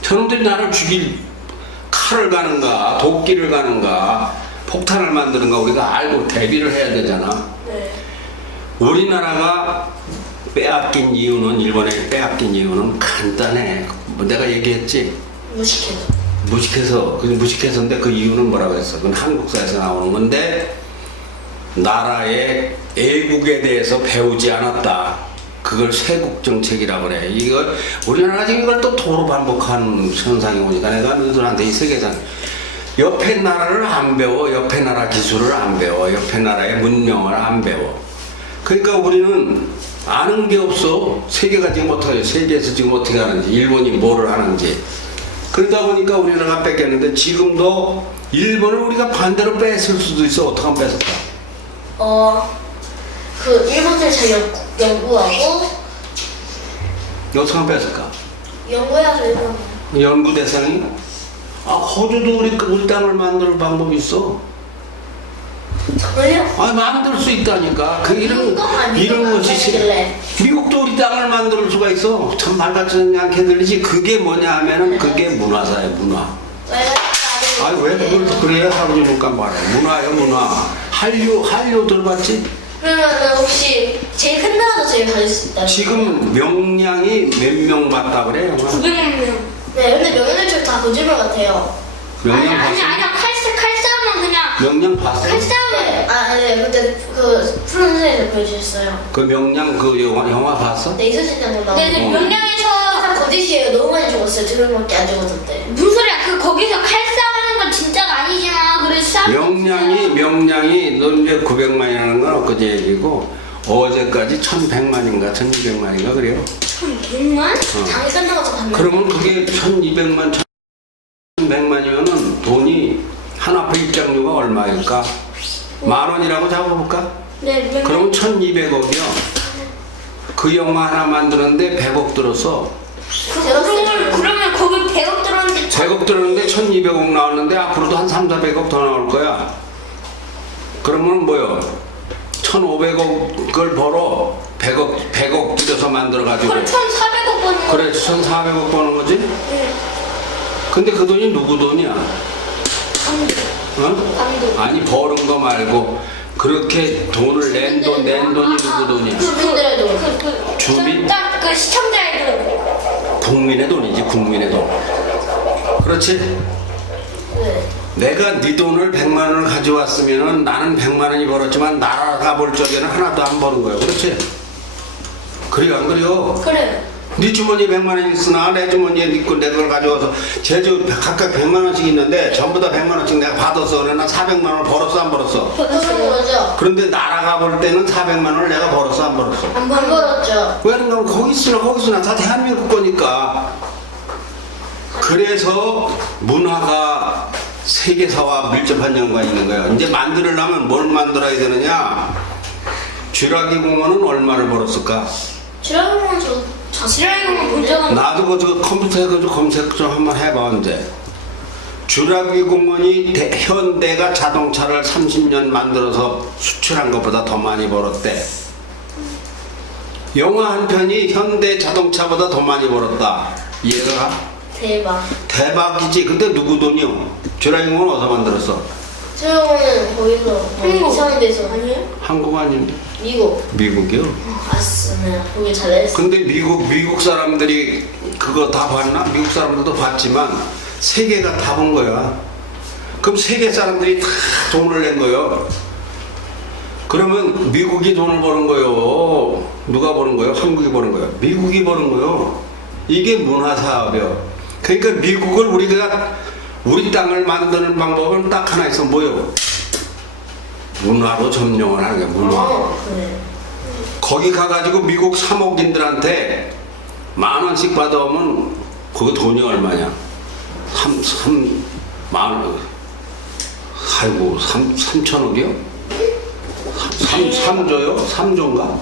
저놈들이 나를 죽일 칼을 가는가 도끼를 가는가 폭탄을 만드는가 우리가 알고 대비를 해야 되잖아. 네. 우리나라가 빼앗긴 이유는 일본에 빼앗긴 이유는 간단해. 뭐 내가 얘기했지. 무식해서. 무식해서인데 그 이유는 뭐라고 했어? 그건 한국사에서 나오는 건데 나라의 애국에 대해서 배우지 않았다. 그걸 세국 정책이라고 그래. 이거 우리나라가 지금 이걸 또 도로 반복하는 현상이 오니까 내가 너희들한테 이 세계상 옆에 나라를 안 배워. 옆에 나라 기술을 안 배워. 옆에 나라의 문명을 안 배워. 그러니까 우리는 아는 게 없어. 세계가 지금 어떻게 세계에서 지금 어떻게 하는지 일본이 뭐를 하는지. 그러다 보니까 우리나라가 뺏겼는데 지금도 일본을 우리가 반대로 뺏을 수도 있어. 어떻게 하면 뺏을까? 그 일본들 잘 연구하고 어떻게 하면 뺏을까? 연구해야죠 일본. 연구 대상이? 호주도 우리 땅을 만들 방법이 있어. 정말요? 만들 수 있다니까. 이런 것이 만들길래. 미국도 우리 땅을 만들 수가 있어. 참 말 같지 않게 들리지. 그게 뭐냐 하면은 그게 문화사야, 문화. 왜 그걸 또 그래야 하고 그러니까 말해. 문화야, 문화. 한류 들어봤지? 그러면 혹시 제일 큰 나라도 제일 가질 수 있다. 지금 명량이 몇 명 봤다 그래, 영화? 900만 명. 네, 근데 명예훼손 다 거짓말 같아요. 명량 봤어? 아니야. 칼싸움은 그냥. 명량 봤어? 칼싸움은. 네, 그때 그 푸른 선생님이 보여주셨어요. 그 명량 그 영화 봤어? 네, 이서진 장군 나오고. 네, 명량에서. 다 거짓이에요. 너무 많이 죽었어요. 2명밖에 안 죽었는데. 무슨 소리야? 거기서 칼싸움하는 건 진짜가 아니잖아. 그래서 싸움. 명량이 너 이제 900만이라는 건 엊그제 얘기고 어제까지 1100만인가 1200만인가 그래요. 100만? 장이 끝난 것처럼 봤는데. 그러면 그게 1200만 1100만이면은 돈이 한 화표 입장료가 얼마일까? 10,000원이라고 잡아볼까? 네, 그러면 1200억이요. 그 영화 하나 만드는데 100억 들었어. 그러면 거기 100억 들었는데 100억 들었는데 1200억 나왔는데 앞으로도 한 300~400억 더 나올 거야. 그러면 뭐요? 1500억을 벌어 100억 들여서 만들어가지고. 그럼 1,400억 버는 거. 그래 1,400억 버는 거지? 네. 근데 그 돈이 누구 돈이야? 감독. 어? 감독. 아니 버는 거 말고 그렇게 돈을 낸 돈이 누구 돈이야? 주민들의 돈. 주민? 딱그 시청자의 돈. 국민의 돈이지 국민의 돈. 그렇지? 네. 내가 네 돈을 100만 원을 가져왔으면은 나는 100만 원이 벌었지만 나라가 벌 적에는 하나도 안 버는 거야. 그렇지? 그래요 안 그래요? 그래. 네 주머니에 100만 원 있으나 내 주머니에 있고 내 걸 가져와서 제주 각각 100만 원씩 있는데 전부 다 100만 원씩 내가 받았어. 그래 나 400만 원 벌었어 안 벌었어? 그런 거죠. 그런데 나라가 벌 때는 400만 원을 내가 벌었어 안 벌었어? 안 벌었죠. 왜 그런가 거기 쓰나 다 대한민국 거니까. 그래서 문화가 세계사와 밀접한 연관이 있는 거야. 이제 만들려면 뭘 만들어야 되느냐? 쥐라기 공원은 얼마를 벌었을까? 주라기공원 지라이공원 본 적은 없는데. 나도 그 컴퓨터에 그 검색 좀 한번 해봐. 이제 쥐라기 공원이 현대가 자동차를 30년 만들어서 수출한 것보다 더 많이 벌었대. 영화 한 편이 현대 자동차보다 더 많이 벌었다. 이해가 가? 대박. 대박이지. 근데 누구 돈이요? 쥐라기 공원 어디서 만들었어? 수영은 거기서 한국. 이상한 데서 아니에요? 한국 아닌데 미국 미국이요? 갔으면 거기 잘했어. 근데 미국 사람들이 그거 다 봤나? 미국 사람들도 봤지만 세계가 다 본 거야. 그럼 세계 사람들이 다 돈을 낸 거예요. 그러면 미국이 돈을 버는 거예요. 누가 버는 거예요? 한국이 버는 거예요. 미국이 버는 거예요. 이게 문화 사업이요. 그러니까 미국을 우리 땅을 만드는 방법은 딱 하나 있어. 뭐요? 문화로 점령을 하는 거야. 문화. 그래. 거기 가가지고 미국 사목인들한테 10,000원씩 받아오면 그거 돈이 얼마냐? 3만 아이고 3천억이요? 3조요? 3조인가?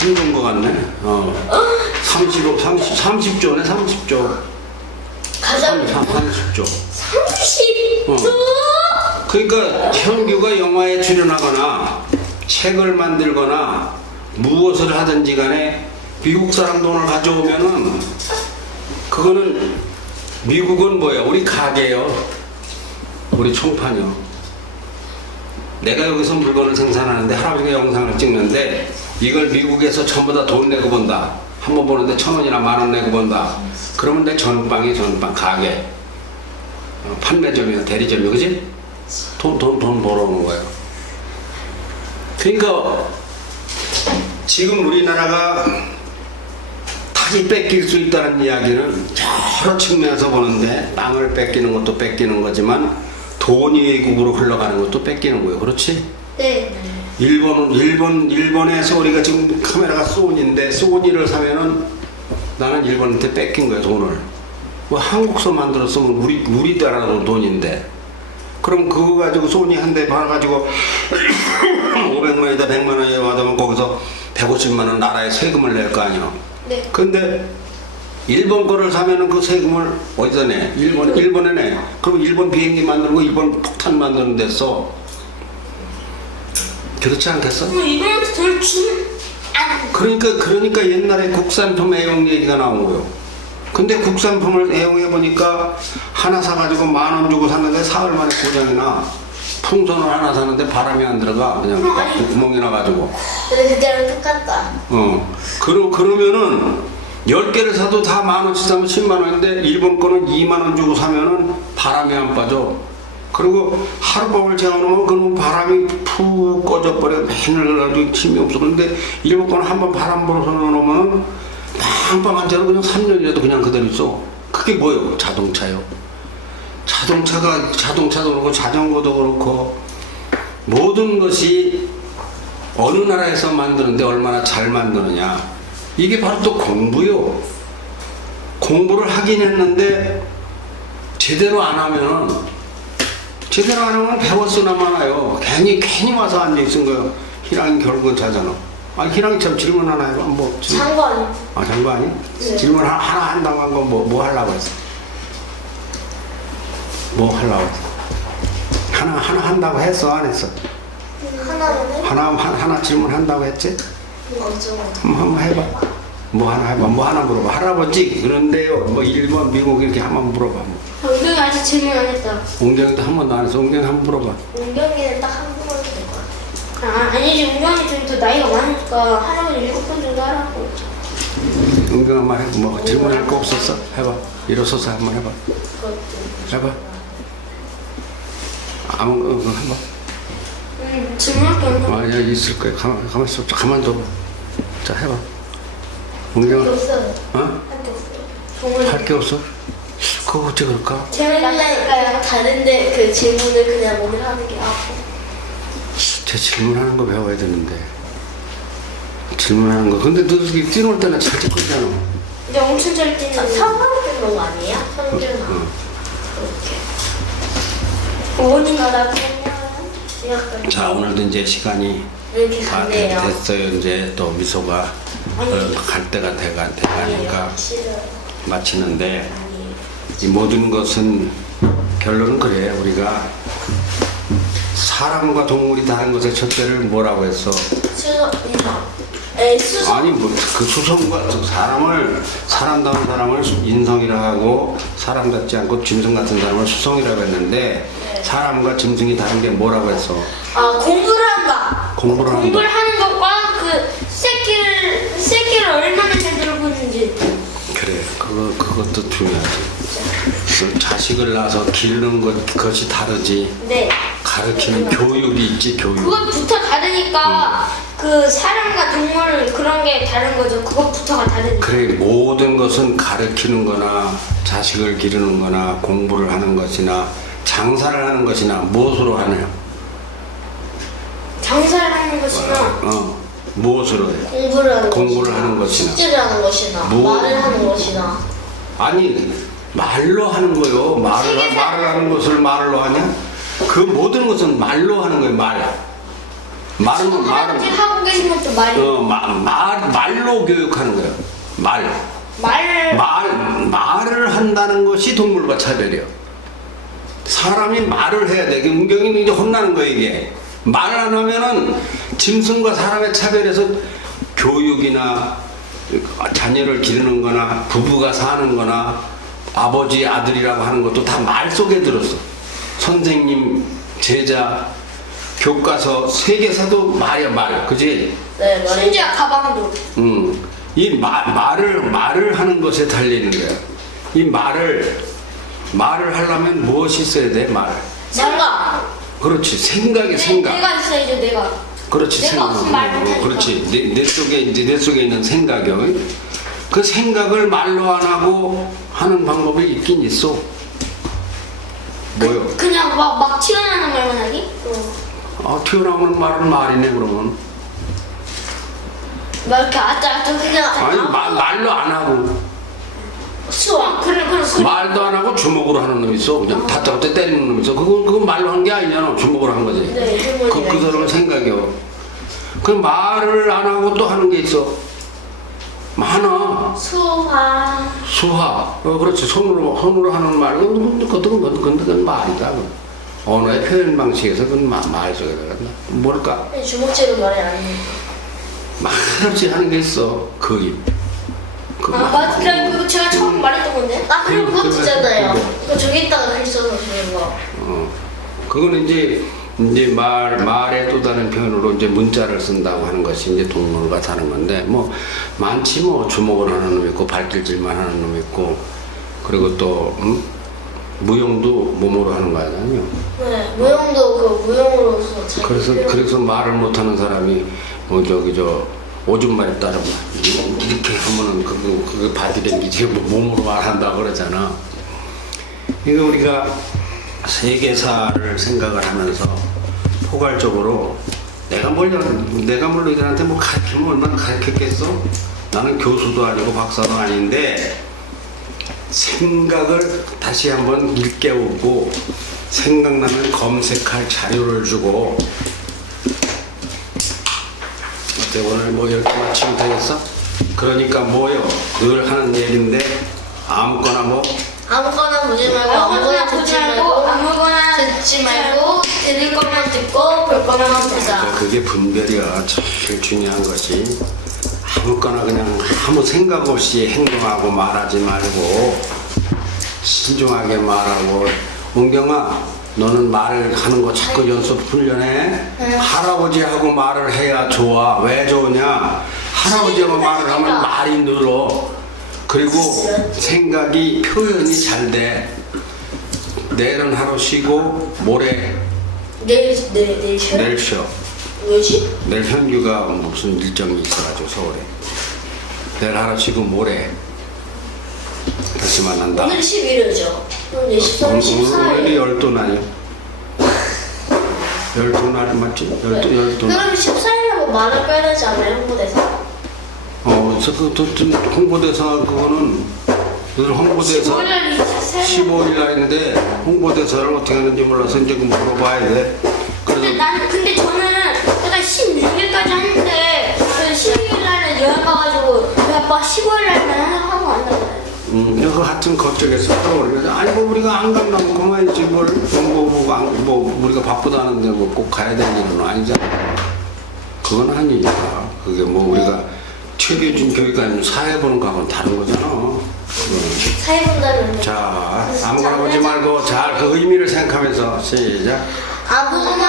3조인 것 같네. 30조네 30조. 가장 30조. 30조. 그러니까 현규가 영화에 출연하거나 책을 만들거나 무엇을 하든지 간에 미국 사람 돈을 가져오면은 그거는 미국은 뭐야? 우리 가게요. 우리 총판이요. 내가 여기서 물건을 생산하는데 할아버지가 영상을 찍는데 이걸 미국에서 전부 다 돈 내고 본다. 한 번 보는데 1,000원이나 10,000원 내고 본다. 그러면 내 전빵이 전빵 가게. 판매점이야 대리점이야 그지? 돈 벌어오는 거예요. 그러니까 지금 우리나라가 다시 뺏길 수 있다는 이야기는 여러 측면에서 보는데 땅을 뺏기는 것도 뺏기는 거지만 돈이 외국으로 흘러가는 것도 뺏기는 거예요. 그렇지? 네. 일본에서 우리가 지금 카메라가 소니인데 소니를 사면은 나는 일본한테 뺏긴 거야 돈을. 뭐 한국서 만들었으면 우리나라 돈인데. 그럼 그거 가지고 소니 한 대 팔아가지고 500만원이다 100만원이 받으면 거기서 150만원 나라에 세금을 낼 거 아니야. 네. 근데 일본 거를 사면은 그 세금을 어디서 내? 일본에 내. 그럼 일본 비행기 만들고 일본 폭탄 만드는 데 써. 그렇지 않겠어? 이번부터 돈 준. 그러니까 옛날에 국산품 애용 얘기가 나온 거예요. 근데 국산품을 애용해 보니까 하나 사가지고 10,000원 주고 샀는데 사흘 만에 고장이나 풍선을 하나 사는데 바람이 안 들어가 그냥 구멍이 나가지고. 근데 그때랑 똑같다. 그러면은 10개를 사도 다 10,000원씩 사면 10만원인데 일본 거는 2만원 주고 사면은 바람이 안 빠져. 그리고 하룻밤을 재워놓으면 그러면 바람이 푹 꺼져버려. 맨날 가지고 힘이 없어. 그런데 일본 거는 한번 바람 불어서 넣어놓으면 빵빵한 채로 그냥 3년이라도 그냥 그대로 있어. 그게 뭐예요? 자동차요. 자동차도 그렇고 자전거도 그렇고 모든 것이 어느 나라에서 만드는데 얼마나 잘 만드느냐. 이게 바로 또 공부요. 공부를 하긴 했는데 제대로 안 하면 배웠으나 마나요. 괜히 와서 앉아있은 거예요. 희랑이 결국은 자잖아. 희랑이 참 질문 하나 해봐. 장거 아니야? 장거 아니? 네. 질문 하나 한다고 한 건 뭐 하려고 했어? 뭐 하려고 했어? 하나 한다고 했어? 안 했어? 하나는 해? 하나 질문 한다고 했지? 어쩌고. 한번 해봐. 뭐 하나 해봐. 뭐 하나 물어봐. 할아버지 그런데요. 뭐 일본 미국 이렇게 한번 물어봐. 엉덩이 아직 질문 안 했다. 옹경이도 한 번도 안 했어. 옹경이 한번 물어봐. 운경이는 딱 한 번만 될것 같아. 아니지 웅경이 좀 더 나이가 많으니까 할아버지 7번 정도 하라고. 옹경아 말해. 뭐 질문할 거 없었어? 해봐. 일어서서 한번 해봐. 그것도. 해봐. 아무 해봐. 질문할 게 없나? 야 있을 거야. 가만 있어. 가만둬. 자 해봐. 옹경아. 없어요. 어? 할게 없어요. 할 게 없어? 그거 어째 그럴까? 원래 다른데 그 질문을 그냥 오늘 하는 게 제 질문하는 거 배워야 되는데. 질문하는 거. 근데 너 뛰놀 때는 잘 찍고 있잖아. 근데 엄청 잘 뛰는. 성공된 거 아니에요? 성준아. 응. 어디가 나 약간 자 오늘도 이제 시간이 이렇게 다 갔네요. 됐어요. 이제 또 미소가 갈 때가 돼가니까 싫어요. 마치는데 아니. 이 모든 것은 결론은 그래. 우리가 사람과 동물이 다른 것의 첫째를 뭐라고 했어? 수성. 수성. 아니 뭐 그 수성과 사람다운 사람을 인성이라 하고 사람답지 않고 짐승 같은 사람을 수성이라고 했는데 사람과 짐승이 다른 게 뭐라고 했어? 아, 공부를 한다. 공부를 한다. 공부를 하는 것과 그 새끼를 얼마나 제대로 보는지. 그래, 그것도 중요하지. 그 자식을 낳아서 기르는 그것이 다르지. 네. 가르치는 교육이 있지, 교육. 그것부터 다르니까 그 사람과 동물 그런 게 다른 거죠. 그것부터가 다르니까. 그래, 모든 것은 가르치는 거나 자식을 기르는 거나 공부를 하는 것이나 장사를 하는 것이나 무엇으로 하나요? 장사를 하는 것이나 무엇으로 해? 공부를 하는 것이나 숙제를 하는 것이나 뭐- 말을 하는 것이나 아니, 말로 하는 거요. 말을 하는 것을 말로 하냐? 그 모든 것은 말로 하는 거예요, 말. 말은, 지금 하고 계신 것도 말로 교육하는 거예요. 말을 말을 한다는 것이 동물과 차별이에요. 사람이 말을 해야 돼. 은경이는 이제 혼나는 거예요, 이게. 말 안 하면은 짐승과 사람의 차별에서 교육이나 자녀를 기르는 거나 부부가 사는 거나 아버지, 아들이라고 하는 것도 다 말 속에 들었어. 선생님, 제자, 교과서, 세계사도 말이야, 말. 그지? 네, 말이 심지어 가방도. 이 말을 하는 것에 달리는 거야. 이 말을 하려면 무엇이 있어야 돼? 말. 생각. 그렇지. 생각이 생각. 내가 있어야죠, 내가. 그렇지. 내가 없으면 말 못하니까. 그렇지. 내 속에 이제 내 속에 있는 생각이요. 그 생각을 말로 안 하고 하는 방법이 있긴 있어. 뭐요? 그냥 막 튀어나오는 말만 하기? 튀어나오는 말은 말이네 그러면. 막 이렇게 아짜아짜 그냥 아니 말로 안 하고 수학. 그래. 말도 안 하고 주먹으로 하는 놈 있어. 그냥 다짜고짜 때리는 놈 있어. 그건 말로 한 게 아니잖아. 주먹으로 한 거지. 네, 그 사람은 생각이요. 그 말을 안 하고 또 하는 게 있어. 많아. 수학. 그렇지. 손으로 하는 말. 그건 말이다. 언어의 표현 방식에서 그건 말 속에 들어간다. 뭘까? 주먹질은 말이 아니에요. 말없이 하는 게 있어. 그림. 맞아. 그거 제가 처음 말했던 건데. 아, 그리고 그것도 그래, 있잖아요. 그거. 그 저기 있다가 글 써서 주는 거. 그거는 이제 말의 또 다른 표현으로 이제 문자를 쓴다고 하는 것이 이제 동물과 사는 건데, 뭐, 많지 뭐, 주먹을 하는 놈 있고, 발길질만 하는 놈 있고, 그리고 또, 무용도 몸으로 하는 거 아니에요? 네, 무용도 그 무용으로서 자기 그래서 말을 못하는 사람이, 오줌말에 따르면, 이렇게 하면은 그거 바디랭귀지, 몸으로 말한다고 그러잖아. 이거 우리가 세계사를 생각을 하면서 포괄적으로 내가 너희들한테 뭐 가르치면 얼마나 가르쳤겠어? 나는 교수도 아니고 박사도 아닌데 생각을 다시 한번 일깨우고 생각나면 검색할 자료를 주고 어때 오늘 뭐 이렇게 마치면 되겠어? 그러니까 뭐요? 늘 하는 얘기인데 아무거나 보지 말고 아무거나 듣지 말고 아무거나 듣지 말고 들을 것만 듣고 볼 것만 보자. 그게 분별이야. 제일 중요한 것이 아무거나 그냥 아무 생각 없이 행동하고 말하지 말고 신중하게 말하고. 은경아, 너는 말하는 거 자꾸 연습 훈련해. 할아버지하고 말을 해야 좋아. 왜 좋으냐? 할아버지하고 말을 하면 말이 늘어. 그리고 생각이 표현이 잘 돼. 내일은 하루 쉬고 모레 내일 쉬어? 내일 쉬어. 왜지? 내일 현규가 무슨 일정이 있어가지고 서울에. 내일 하루 쉬고 모레 다시 만난다. 오늘 11일이죠. 그럼 이제 13일, 14일. 오늘이 12날이요. 12날 맞지? 12날. 그럼 14일이라고 말을 빼야 되지 않아요? 홍보대사? 홍보대사 그거는 늘 홍보대사 15일 날인데 홍보대사를 어떻게 하는지 몰라서 이제 그 물어봐야 돼. 근데 저는 일단 16일까지 하는데 16일 날은 여행 가가지고 우리 아빠 15일 날은 하고 간다고 그래요. 그 하여튼 그쪽에서 그래서 아니 뭐 우리가 안 간다고 그만이지 뭐 우리가 바쁘다는데 뭐 꼭 가야 되는 일은 아니잖아. 그건 아니니까. 그게 뭐 우리가 최교준 교육관 사회 보는 거하고는 다른 거잖아. 사회 본다는 자, 아무거나 보지 말고 잘 그 의미를 생각하면서 시작. 아니지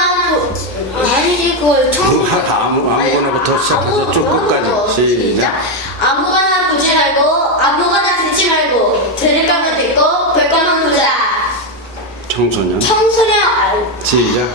그거 처음 아무거나부터 시작해서 쭉 끝까지 시작. 아무거나 보지 말고 아무거나 듣지 말고 들을 거면 듣고 볼 거면 보자. 청소년 청소년 시작.